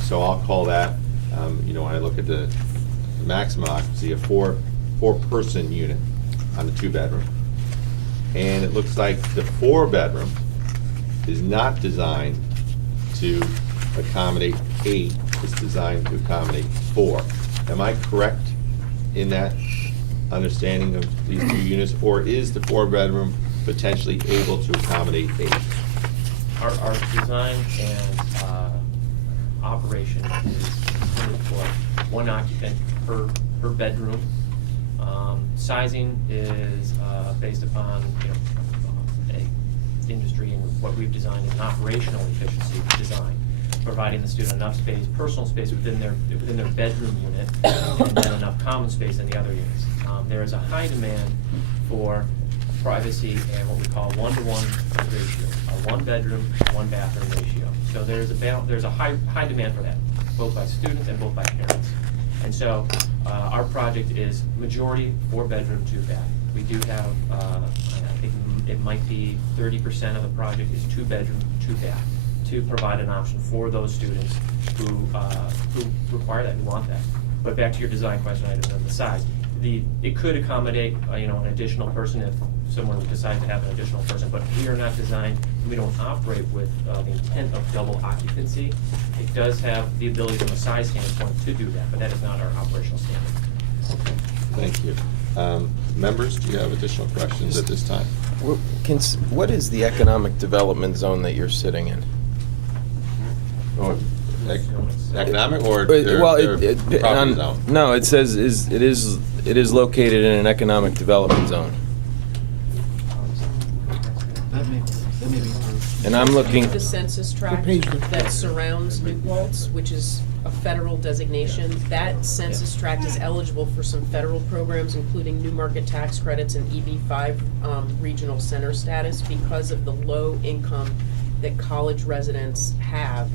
So I'll call that, when I look at the maximum occupancy, a 4-person unit on the 2-bedroom. And it looks like the 4-bedroom is not designed to accommodate 8, it's designed to accommodate 4. Am I correct in that understanding of these 2 units, or is the 4-bedroom potentially able to accommodate 8? Our design and operation is intended for 1 occupant per bedroom. Sizing is based upon industry and what we've designed as an operational efficiency design, providing the student enough space, personal space within their bedroom unit, and then enough common space in the other units. There is a high demand for privacy and what we call 1-to-1 ratio, a 1-bedroom, 1-bathroom ratio. So there's a high demand for that, both by students and both by parents. And so our project is majority 4-bedroom, 2-bath. We do have, I think it might be 30% of the project is 2-bedroom, 2-bath, to provide an option for those students who require that, who want that. But back to your design question, I didn't know the size. It could accommodate, an additional person if someone would decide to have an additional person, but we are not designed, we don't operate with the intent of double occupancy. It does have the ability from a size standpoint to do that, but that is not our operational standard. Okay, thank you. Members, do you have additional questions at this time? What is the economic development zone that you're sitting in? Or economic or Well, their property zone? No, it says it is located in an economic development zone. That may be. And I'm looking, The census tract page? that surrounds New Paltz, which is a federal designation, that census tract is eligible for some federal programs, including New Market Tax Credits and EB5 regional center status, because of the low income that college residents have.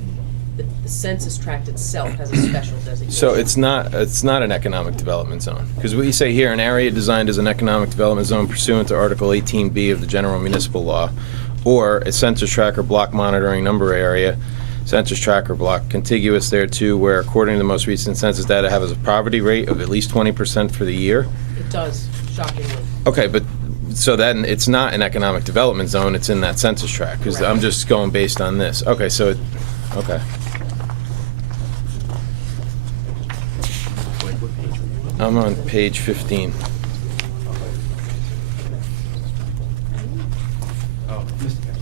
The census tract itself has a special designation. so it's not an economic development zone. Because we say here, an area designed as an economic development zone pursuant to Article 18B of the General Municipal Law, or a census tract or block monitoring number area, census tract or block contiguous thereto, where according to the most recent census data has a poverty rate of at least 20% for the year. It does, shockingly. Okay, but, so then it's not an economic development zone, it's in that census tract, because I'm just going based on this. Okay, so, okay. I'm on page 15. Oh,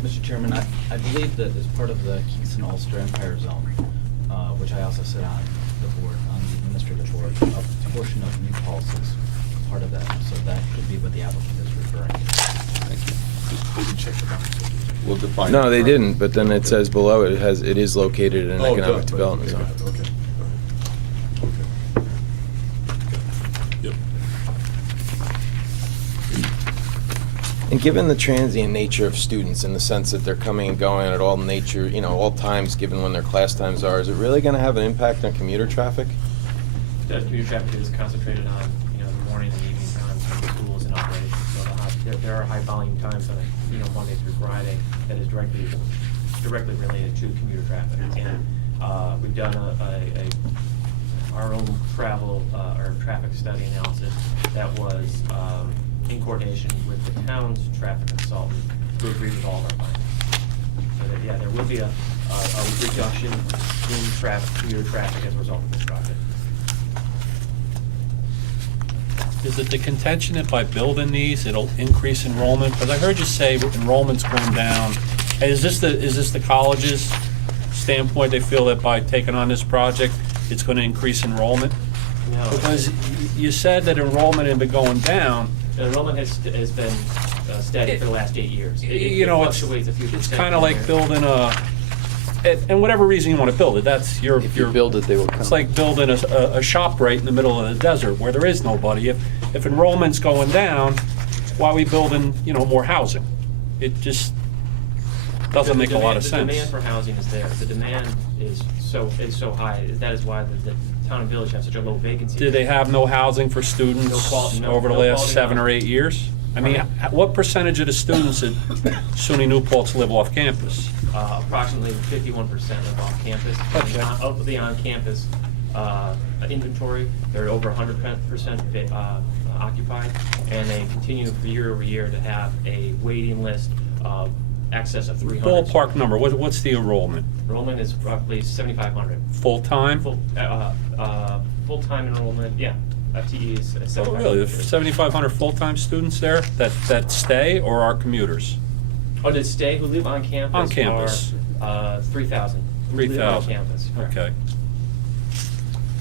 Mr. Chairman, I believe that as part of the Kingston Ulster Empire Zone, which I also sit on the board, on the administrative board, a portion of New Paltz is part of that, so that could be what the applicant is referring to. We'll define. No, they didn't, but then it says below it is located in an economic development zone. Okay. Yep. And given the transient nature of students, in the sense that they're coming and going at all nature, all times, given when their class times are, is it really going to have an impact on commuter traffic? The commuter traffic is concentrated on, the morning and evening times when the school is in operation. So there are high volume times on Monday through Friday that is directly related to commuter traffic. And we've done our own travel or traffic study analysis that was in coordination with the town's traffic consultant, who agreed with all of our findings. So that, there will be a reduction in commuter traffic as a result of this project. Is it the contention that by building these, it'll increase enrollment? Because I heard you say enrollment's going down. Is this the college's standpoint? They feel that by taking on this project, it's going to increase enrollment? No. Because you said that enrollment had been going down. Enrollment has been steady for the last 8 years. It fluctuates a few percent. It's kind of like building and whatever reason you want to build it, that's your... If you build it, they will come. It's like building a shop right in the middle of the desert where there is nobody. If enrollment's going down, why are we building, more housing? It just doesn't make a lot of sense. The demand for housing is there. The demand is so high. That is why the town and village have such a low vacancy. Did they have no housing for students over the last 7 or 8 years? I mean, what percentage of the students at SUNY New Paltz live off campus? Approximately 51% live off campus. Okay. Of the on-campus inventory, they're over 100% occupied, and they continue year over year to have a waiting list of excess of 300. Ballpark number, what's the enrollment? Enrollment is roughly 7,500. Full-time? Full-time enrollment, yeah. FTE is 7,500. Oh, really? There's 7,500 full-time students there that stay or are commuters? Oh, that stay, who live on campus? On campus. Are 3,000. 3,000. On campus. Correct. Okay.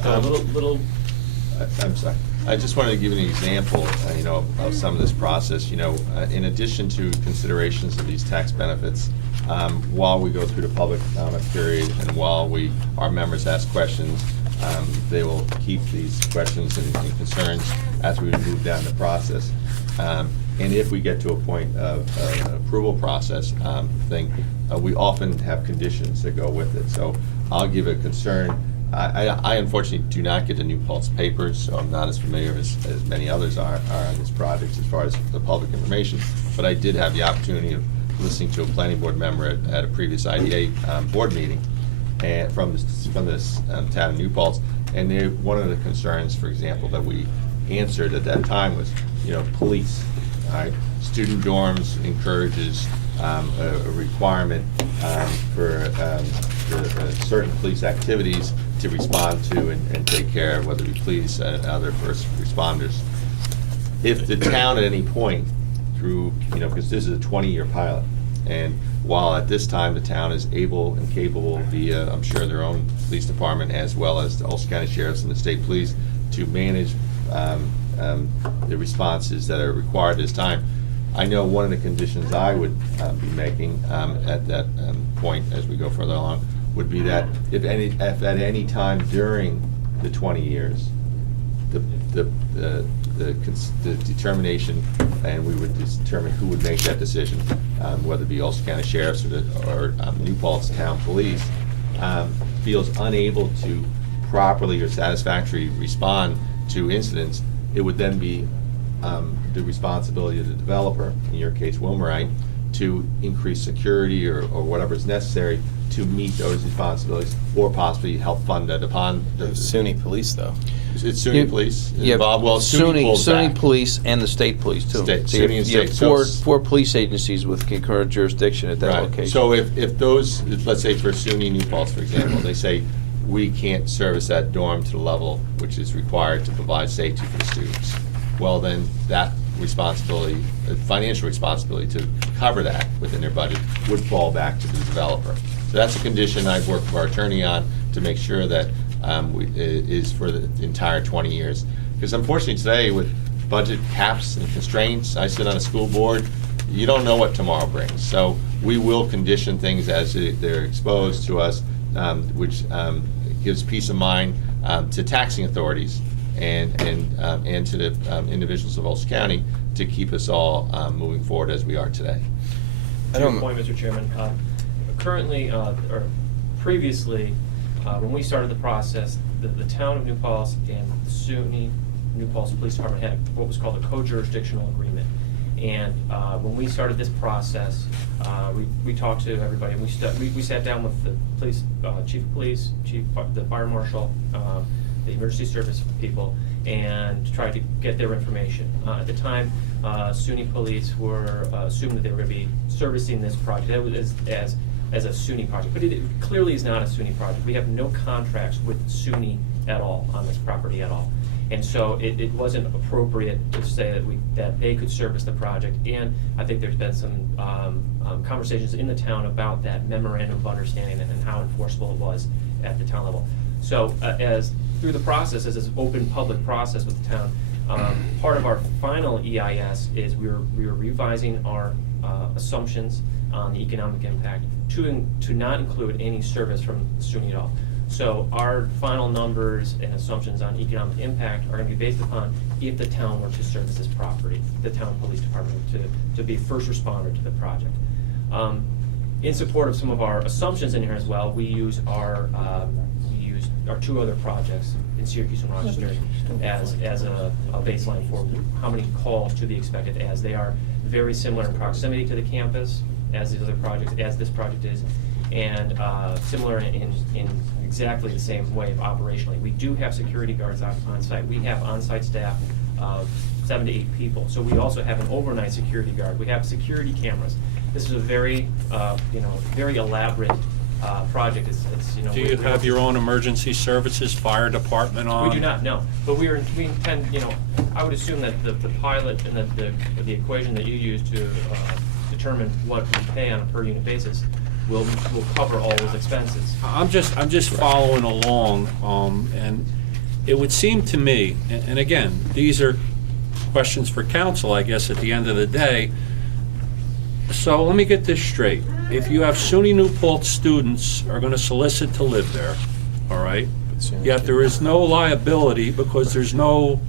I'm sorry. I just wanted to give an example, of some of this process. In addition to considerations of these tax benefits, while we go through the public comment period and while our members ask questions, they will keep these questions and concerns as we move down the process. And if we get to a point of an approval process we often have conditions that go with it. So I'll give a concern. I unfortunately do not get the New Paltz papers, so I'm not as familiar as many others are on this project as far as the public information. But I did have the opportunity of listening to a planning board member at a previous IDA board meeting, and from this town of New Paltz. And one of the concerns, for example, that we answered at that time was, police. All right, student dorms encourages a requirement for certain police activities to respond to and take care of, whether it be police and other first responders. If the town at any point through, because this is a 20-year pilot. And while at this time the town is able and capable via, I'm sure, their own police department as well as the Ulster County Sheriffs and the state police to manage the responses that are required this time, I know one of the conditions I would be making at that point as we go further along would be that if at any time during the 20 years, the determination, and we would determine who would make that decision, whether it be Ulster County Sheriffs or New Paltz Town Police, feels unable to properly or satisfactorily respond to incidents, it would then be the responsibility of the developer, in your case Wilmorite, to increase security or whatever is necessary to meet those responsibilities, or possibly help fund that upon the SUNY police, though. It's SUNY police Yeah, involved. Well, SUNY pulls SUNY back. police and the state police too. State- So you have- SUNY and you have state. four police agencies with concurrent jurisdiction at that Right. location. So if those, let's say for SUNY New Paltz, for example, they say, we can't service that dorm to the level which is required to provide safety for the students, well, then that responsibility, financial responsibility to cover that within their budget would fall back to the developer. So that's a condition I've worked with our attorney on to make sure that it is for the entire 20 years. Because unfortunately today, with budget caps and constraints, I sit on a school board, you don't know what tomorrow brings. So we will condition things as they're exposed to us, which gives peace of mind to taxing authorities and to the individuals of Ulster County to keep us all moving forward as we are today. To your point, Mr. Chairman, currently, or previously, when we started the process, the town of New Paltz and the SUNY New Paltz Police Department had what was called a co-jurisdictional agreement. And when we started this process, we talked to everybody, and we sat down with the police, chief of police, the fire marshal, the emergency service people, and tried to get their information. At the time, SUNY police were assumed that they were going to be servicing this project as a SUNY project, but it clearly is not a SUNY project. We have no contracts with SUNY at all on this property at all. And so it wasn't appropriate to say that they could service the project. And I think there's been some conversations in the town about that memorandum of understanding and how enforceable it was at the town level. So as through the process, as this open public process with the town, part of our final EIS is we were revising our assumptions on the economic impact to not include any service from SUNY at all. So our final numbers and assumptions on economic impact are going to be based upon if the town were to service this property, the town police department to be first responder to the project. In support of some of our assumptions in here as well, we use our two other projects in Syracuse and Rochester as a baseline for how many calls to be expected, as they are very similar in proximity to the campus as these other projects, as this project is, and similar in exactly the same way operationally. We do have security guards on site. We have on-site staff of 7 to 8 people. So we also have an overnight security guard. We have security cameras. This is a very, very elaborate project. Do you have your own emergency services, fire department on? We do not, no. But we intend, I would assume that the pilot and the equation that you use to determine what we pay on a per unit basis will cover all those expenses. I'm just following along, and it would seem to me, and again, these are questions for council, I guess, at the end of the day. So let me get this straight. If you have SUNY New Paltz students are going to solicit to live there, all right? Yet there is no liability because there's no,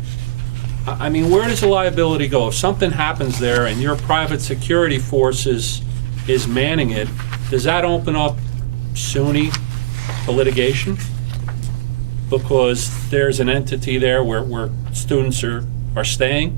I mean, where does the liability go? If something happens there and your private security force is manning it, does that open up SUNY to litigation? Because there's an entity there where students are staying?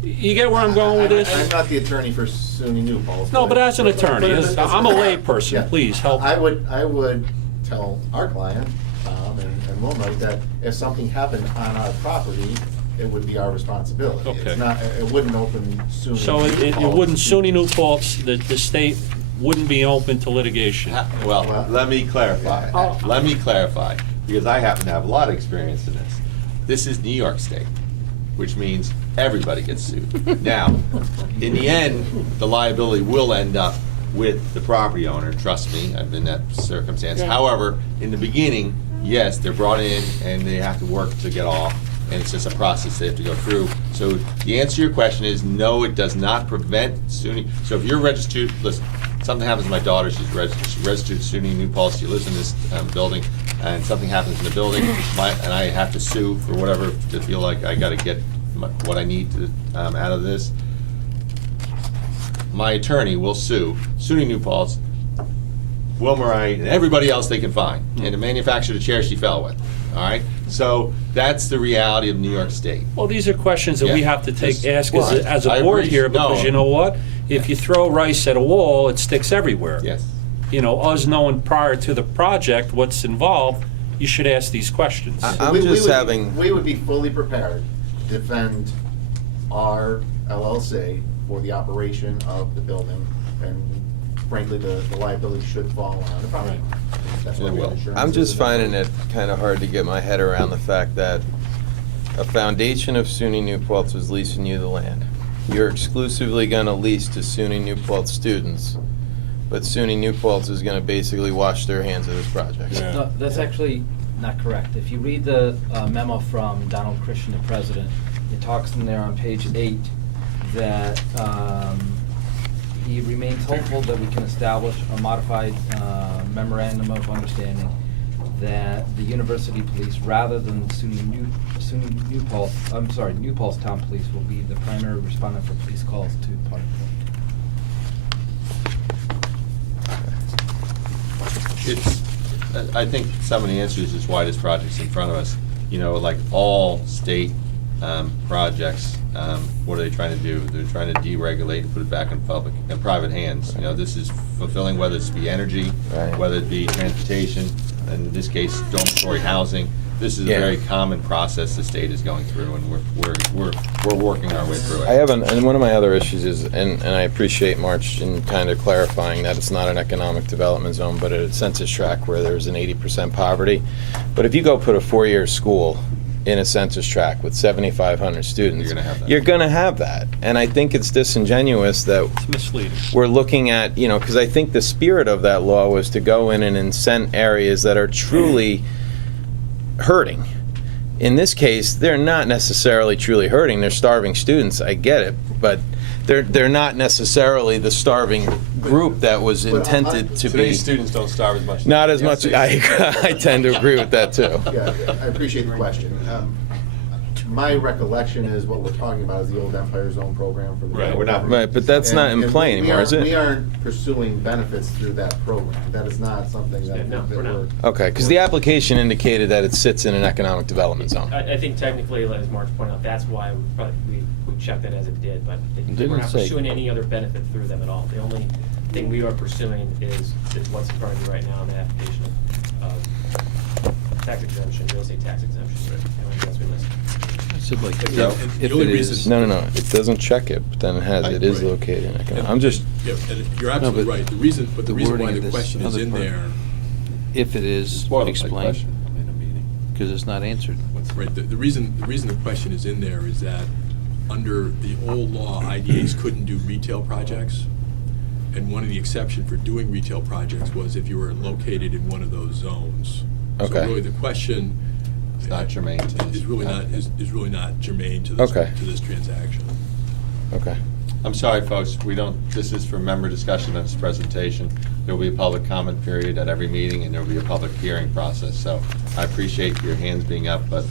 You get where I'm going with this? I'm not the attorney for SUNY New Paltz. No, but as an attorney, I'm a lay person, Yeah. please help. I would tell our client, Tom and Wilmorite, that if something happened on our property, it would be our responsibility. Okay. It's not, it wouldn't open SUNY. So New it Paltz. wouldn't, SUNY New Paltz, the state wouldn't be open to litigation? Well, let me clarify. Let me clarify, because I happen to have a lot of experience in this. This is New York State. which means everybody gets sued. Now, in the end, the liability will end up with the property owner, trust me, I've been in that circumstance. However, in the beginning, yes, they're brought in and they have to work to get off, and it's just a process they have to go through. So the answer to your question is, no, it does not prevent SUNY. So if you're registered, listen, something happens to my daughter, she's registered to SUNY New Paltz, she lives in this building, and something happens in the building, and I have to sue for whatever, to feel like I gotta get what I need to, out of this. My attorney will sue SUNY New Paltz, Wilmorite, and everybody else they can find, and the manufacturer of the chair she fell with, all right? So that's the reality of New York State. Well, these are questions that we Yeah. have to ask Well, as a I board agree. here, No. because you know what? If you throw rice at a wall, it sticks everywhere. Yes. You know, us knowing prior to the project what's involved, you should ask these questions. I'm just having. We would be fully prepared to defend our LLC for the operation of the building, and frankly, the liability should fall on the property. That's why we have insurance. I'm just finding it kind of hard to get my head around the fact that a foundation of SUNY New Paltz is leasing you the land. You're exclusively going to lease to SUNY New Paltz students, but SUNY New Paltz is going to basically wash their hands of this project. No, that's actually not correct. If you read the memo from Donald Christian, the president, it talks in there on page 8 that he remains hopeful that we can establish a modified memorandum of understanding that the university police, rather than New Paltz Town Police, will be the primary respondent for police calls to Park Point. It's, I think some of the answers is why this project's in front of us. You know, like all state projects, what are they trying to do? They're trying to deregulate and put it back in public and private hands. You know, this is fulfilling, whether it's be energy, Right. whether it be transportation, and in this case, dormitory housing. This is a Yeah. very common process the state is going through, and we're working our way through it. I have and one of my other issues is, and I appreciate March in kind of clarifying that it's not an economic development zone, but a census tract where there's an 80% poverty. But if you go put a 4-year school in a census tract with 7,500 students, You're gonna have that. You're gonna have that. And I think it's disingenuous that It's misleading. we're looking at, you know, because I think the spirit of that law was to go in and incent areas that are truly hurting. In this case, they're not necessarily truly hurting. They're starving students. I get it, but they're not necessarily the starving group that was intended to be. Today's students don't starve as much. Not as Yes, much. they I tend to agree with that too. Yeah, I appreciate the question. My recollection is what we're talking about is the old Empire Zone program for the. Right, we're not- Right, but that's not in And play we anymore, is We it? aren't pursuing benefits through that program. That is not something that No, that we're not. Okay, because the application indicated that it sits in an economic development zone. I think technically, as Mark pointed out, that's why we checked it as it did, but Didn't we're not say- pursuing any other benefit through them at all. The only thing we are pursuing is what's in front of you right now, the application of tax exemption, real estate tax exemption. And that's what we listed. Yeah, And if the only it reason- is- No, it doesn't check it, but then it is Right. located in economic. And- I'm just, Yeah, and you're absolutely but right. The reason the why wording the of this question is other in part. there, If it is Boilerplate explained, question. because it's not answered. right, the reason the question is in there is that under the old law, IDAs couldn't do retail projects. And one of the exceptions for doing retail projects was if you were located in one of those zones. Okay. So really the question. It's not germane to this Is really not, application. is really not germane to this, Okay. to this transaction. okay. I'm sorry, folks, this is for member discussion on this presentation. There will be a public comment period at every meeting, and there will be a public hearing process. So I appreciate your hands being up, but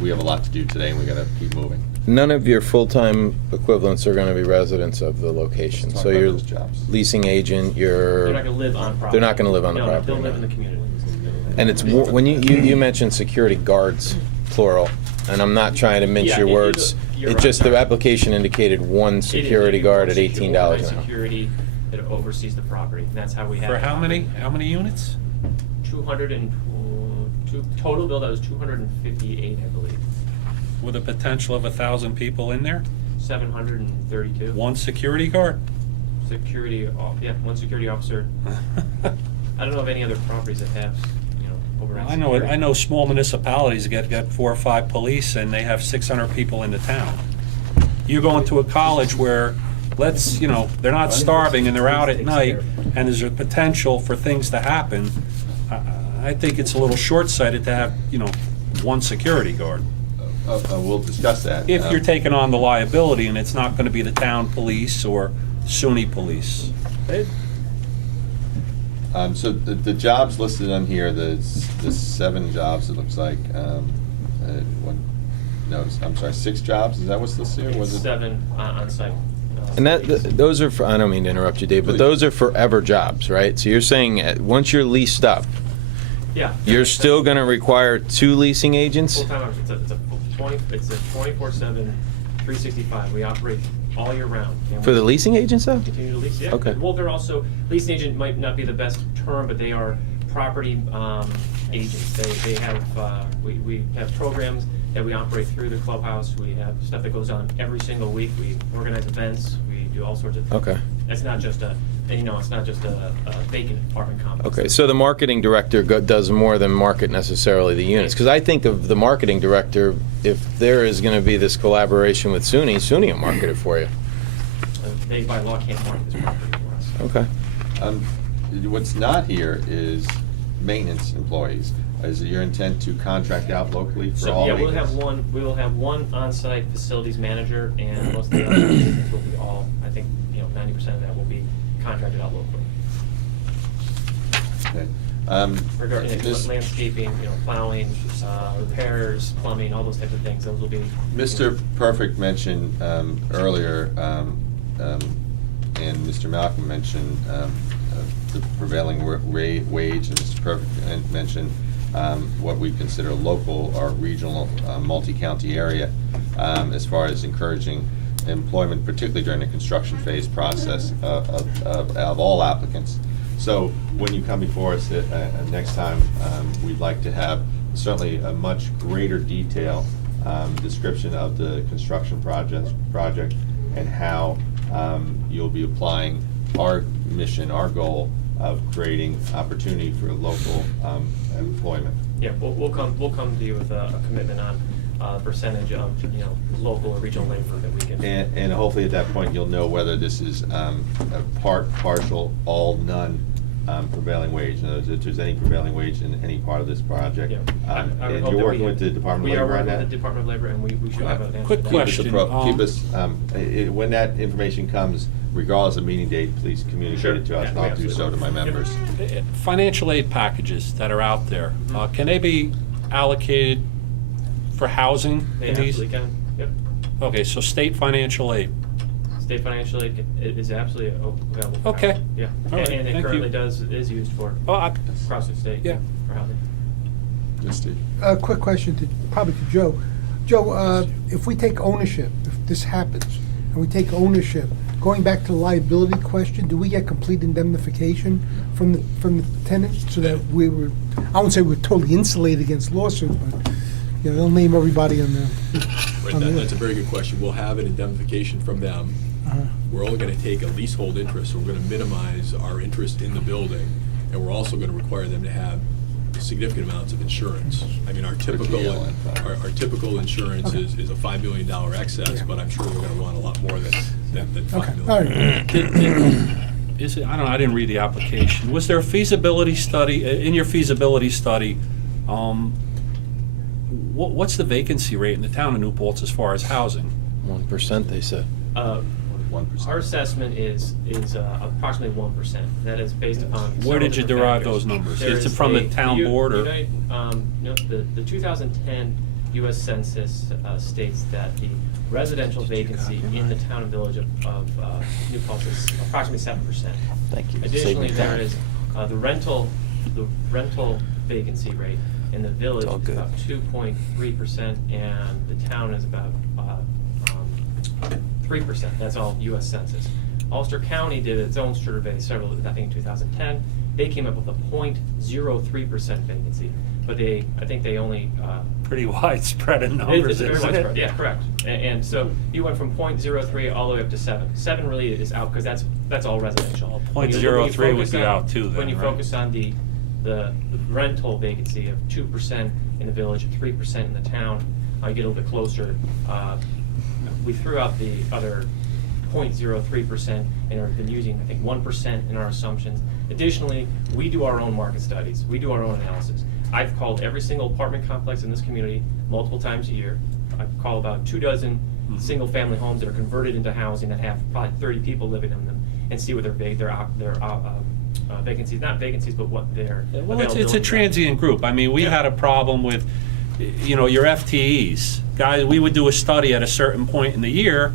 we have a lot to do today, and we gotta keep moving. None of your full-time equivalents are gonna be residents of the location, Let's talk so about you're those jobs. leasing agent, They're not gonna live on property. They're not gonna live on the No, property, they'll no. live in the community. And it's, when you mentioned security guards, plural, and I'm not trying to mince Yeah, your it- words. you're It right. just, the application indicated one It is security a guard at overnight $18 an hour. Security that oversees the property, and that's how we have. For it. how many units? 202, total bill, that was 258, I believe. With a potential of 1,000 people in there? 732. One security guard? Security, one security officer. I don't know of any other properties that have, overnight I know, security. I know small municipalities get 4 or 5 police and they have 600 people in the town. You go into a college where, they're not starving and they're out at night and there's a potential for things to happen. I think it's a little short-sighted to have, one security guard. We'll discuss that. If you're taking on the liability and it's not gonna be the town police or SUNY police. So the jobs listed on here, the 7 jobs, it looks like, I'm sorry, 6 jobs, is that what's listed here? Was It's it? 7 on site. And those are for, I don't mean to interrupt you, Dave, but Please. those are forever jobs, right? So you're saying, once you're leased up, Yeah. you're still gonna require 2 leasing agents? Full-time hours, it's a 24/7, 365. We operate all year round. And For we the leasing agents, though? Continue to lease, yeah. Okay. Well, they're also, leasing agent might not be the best term, but they are property agents. They have, we have programs that we operate through the clubhouse. We have stuff that goes on every single week. We organize events. We do all sorts of things. Okay. It's not just a vacant apartment complex. Okay, so the marketing director does more than market necessarily the units. Because I think of the marketing director, if there is going to be this collaboration with SUNY will market it for you. They by law can't market this property for us. Okay. What's not here is maintenance employees. Is it your intent to contract out locally for So, all yeah, maintenance? we will have one on-site facilities manager, and most of the other agents will be all, I think, 90% of that will be contracted out locally. Okay. Regarding This- landscaping, plowing, repairs, plumbing, all those types of things, those will be. Mr. Perfect mentioned earlier, and Mr. Malcolm mentioned the prevailing wage, and Mr. Perfect mentioned what we consider local or regional, multi-county area, as far as encouraging employment, particularly during the construction phase process of all applicants. So when you come before us next time, we'd like to have certainly a much greater detail description of the construction project and how you'll be applying our mission, our goal of creating opportunity for local employment. Yeah, we'll come to you with a commitment on percentage of, local or regional labor that we can. And hopefully at that point, you'll know whether this is a part, partial, all, none prevailing wage. In other words, if there's any prevailing wage in any part of this project. Yeah. I would And hope you're that working we- with the Department We of are Labor on working that? with the Department of Labor, and we should have an answer. Quick to that. question. Keep us, when that information comes, regardless of meeting date, please communicate Sure. it to us, and Yeah, I'll do so to my absolutely. members. Financial aid packages that are out there, can they be allocated for housing They in these? absolutely can, yep. Okay, so state financial aid. State financial aid is absolutely available. for Okay. housing. Yeah, All right, and it thank currently you. is used for Oh, across the state. Yeah. For housing. Yes, Steve? A quick question probably to Joe. Joe, if we take ownership, if this happens, and we take ownership, going back to the liability question, do we get complete indemnification from the tenant so that we were, I wouldn't say we're totally insulated against lawsuits, but, they'll name everybody on the. Right, that's a very good question. We'll have an indemnification from them. We're only gonna take a leasehold interest, so we're gonna minimize our interest in the building, and we're also gonna require them to have significant amounts of insurance. I mean, our typical insurance is a $5 million excess, but I'm sure we're gonna want a lot more than $5 All million. right. Is it, I don't know, I didn't read the application. Was there a feasibility study, in your feasibility study, what's the vacancy rate in the town of New Paltz as far as housing? 1%, they said. 1%. Our assessment is approximately 1%. That is based upon. Where several did you different derive factors. those numbers? There Is it is from the town board, or? The 2010 U.S. Census states that the residential vacancy in the town and village of New Paltz is approximately 7%. Thank you. Additionally, Saving there time. is the rental vacancy rate in the village all is good. about 2.3%, and the town is about 3%. That's all U.S. Census. Ulster County did its own survey I think in 2010. They came up with a 0.03% vacancy, but I think they only. Pretty widespread in numbers, It's very isn't it? widespread, yeah, correct. And so you went from 0.03 all the way up to 7. 7 really is out because that's all residential. Well, 0.03 would be out too then, When you right? focus on the the rental vacancy of 2% in the village, 3% in the town. You get a little bit closer. We threw out the other 0.03% and have been using, I think, 1% in our assumptions. Additionally, we do our own market studies. We do our own analysis. I've called every single apartment complex in this community multiple times a year. I call about 24 single-family homes that are converted into housing that have probably 30 people living in them, and see what their vacancies, not vacancies, but what their Well, it's a availability is. transient group. I mean, we had a problem with, you know, your FTEs. Guys, we would do a study at a certain point in the year,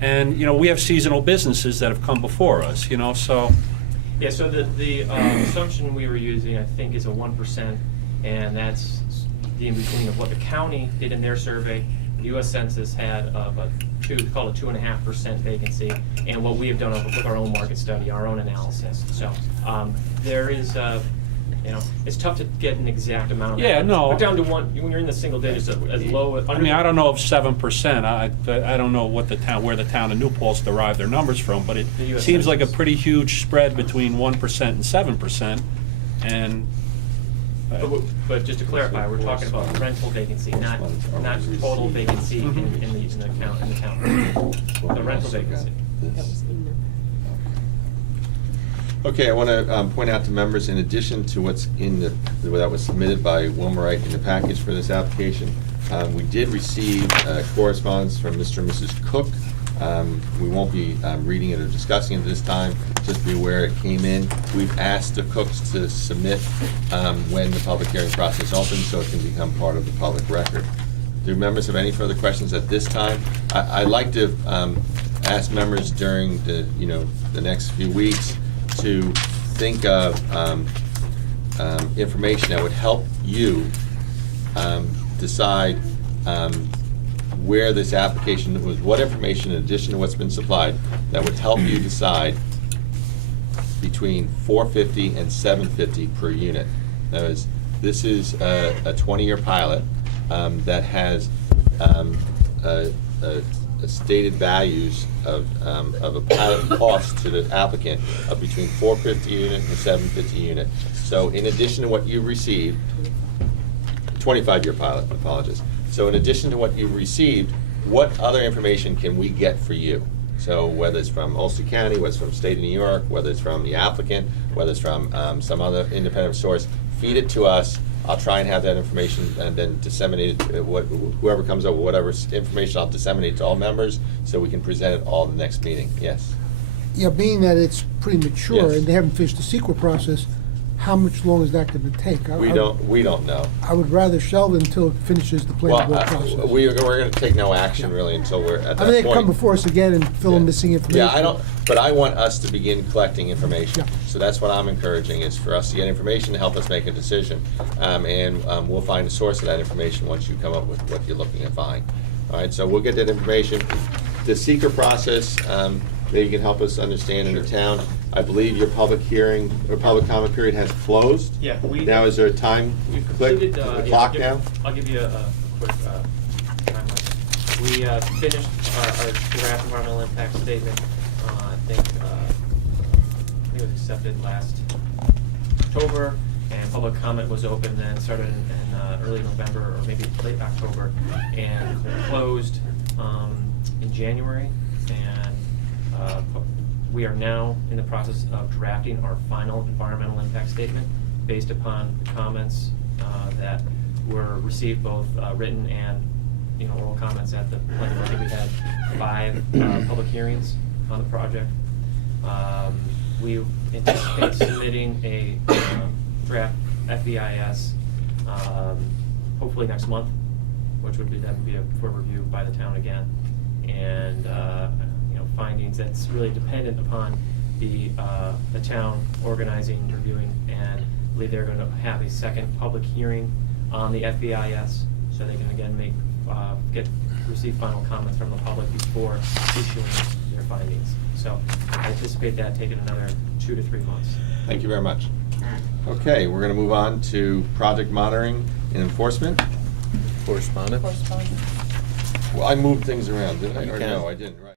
and, you know, we have seasonal businesses that have come before us, you know, so. Yeah, so the assumption we were using, I think, is a 1%, and that's the in-between of what the county did in their survey. The U.S. Census had call it 2.5% vacancy, and what we have done with our own market study, our own analysis. So there is, you know, it's tough to get an exact amount. Yeah, no. But down to one, when you're in the single digits, as low as. I mean, I don't know if 7%, I don't know what where the town of New Paltz derive their numbers from, but it The US seems like a Census. pretty huge spread between 1% and 7%, and. But just to clarify, we're talking about rental vacancy, not total vacancy in the town. The rental vacancy. Okay, I want to point out to members, in addition to what's that was submitted by Wilmorite in the package for this application, we did receive correspondence from Mr. and Mrs. Cook. We won't be reading it or discussing it this time, just be aware it came in. We've asked the Cooks to submit when the public hearing process opens, so it can become part of the public record. Do members have any further questions at this time? I'd like to ask members during the next few weeks to think of information that would help you decide where this application was, what information in addition to what's been supplied that would help you decide between $450 and $750 per unit. That is, this is a 20-year pilot that has stated values of a pilot cost to the applicant of between $450 unit and $750 unit. So in addition to what you received, 25-year pilot, apologies. So in addition to what you received, what other information can we get for you? So whether it's from Ulster County, whether it's from State of New York, whether it's from the applicant, whether it's from some other independent source, feed it to us. I'll try and have that information and then disseminate it. Whoever comes up with whatever information, I'll disseminate to all members so we can present it all the next meeting. Yes. Yeah, being that it's premature Yes. and they haven't finished the secret process, how much longer is that going to take? We don't know. I would rather shelve it until it finishes the planning board process. We're going to take no action really until we're at that I mean, they point. can come before us again and fill in missing information. Yeah, but I want us to begin collecting information. Yeah. So that's what I'm encouraging, is for us to get information to help us make a decision. And we'll find the source of that information once you come up with what you're looking to find. All right, so we'll get that information. The seeker process, that you can help us understand in the town. I believe your public hearing, or public comment period has closed. Yeah, Now, is there a time We've click, completed, the yeah, clock now? I'll give you a quick timeline. We finished our draft environmental impact statement. I think it was accepted last October, and public comment was open then, started in early November, or maybe late October, and closed in January. And we are now in the process of drafting our final environmental impact statement based upon the comments that were received, both written and oral comments at the planning board. We had 5 public hearings on the project. We anticipate submitting a draft FEIS hopefully next month, which would then be for review by the town again. And findings that's really dependent upon the town organizing, reviewing, and I believe they're going to have a second public hearing on the FEIS, so they can again receive final comments from the public before issuing their findings. So I anticipate that taking another 2 to 3 months. Thank you very much. Okay, we're going to move on to project monitoring and enforcement. Correspondence? Well, I moved things around, didn't I? You Or can. no, I didn't. Right.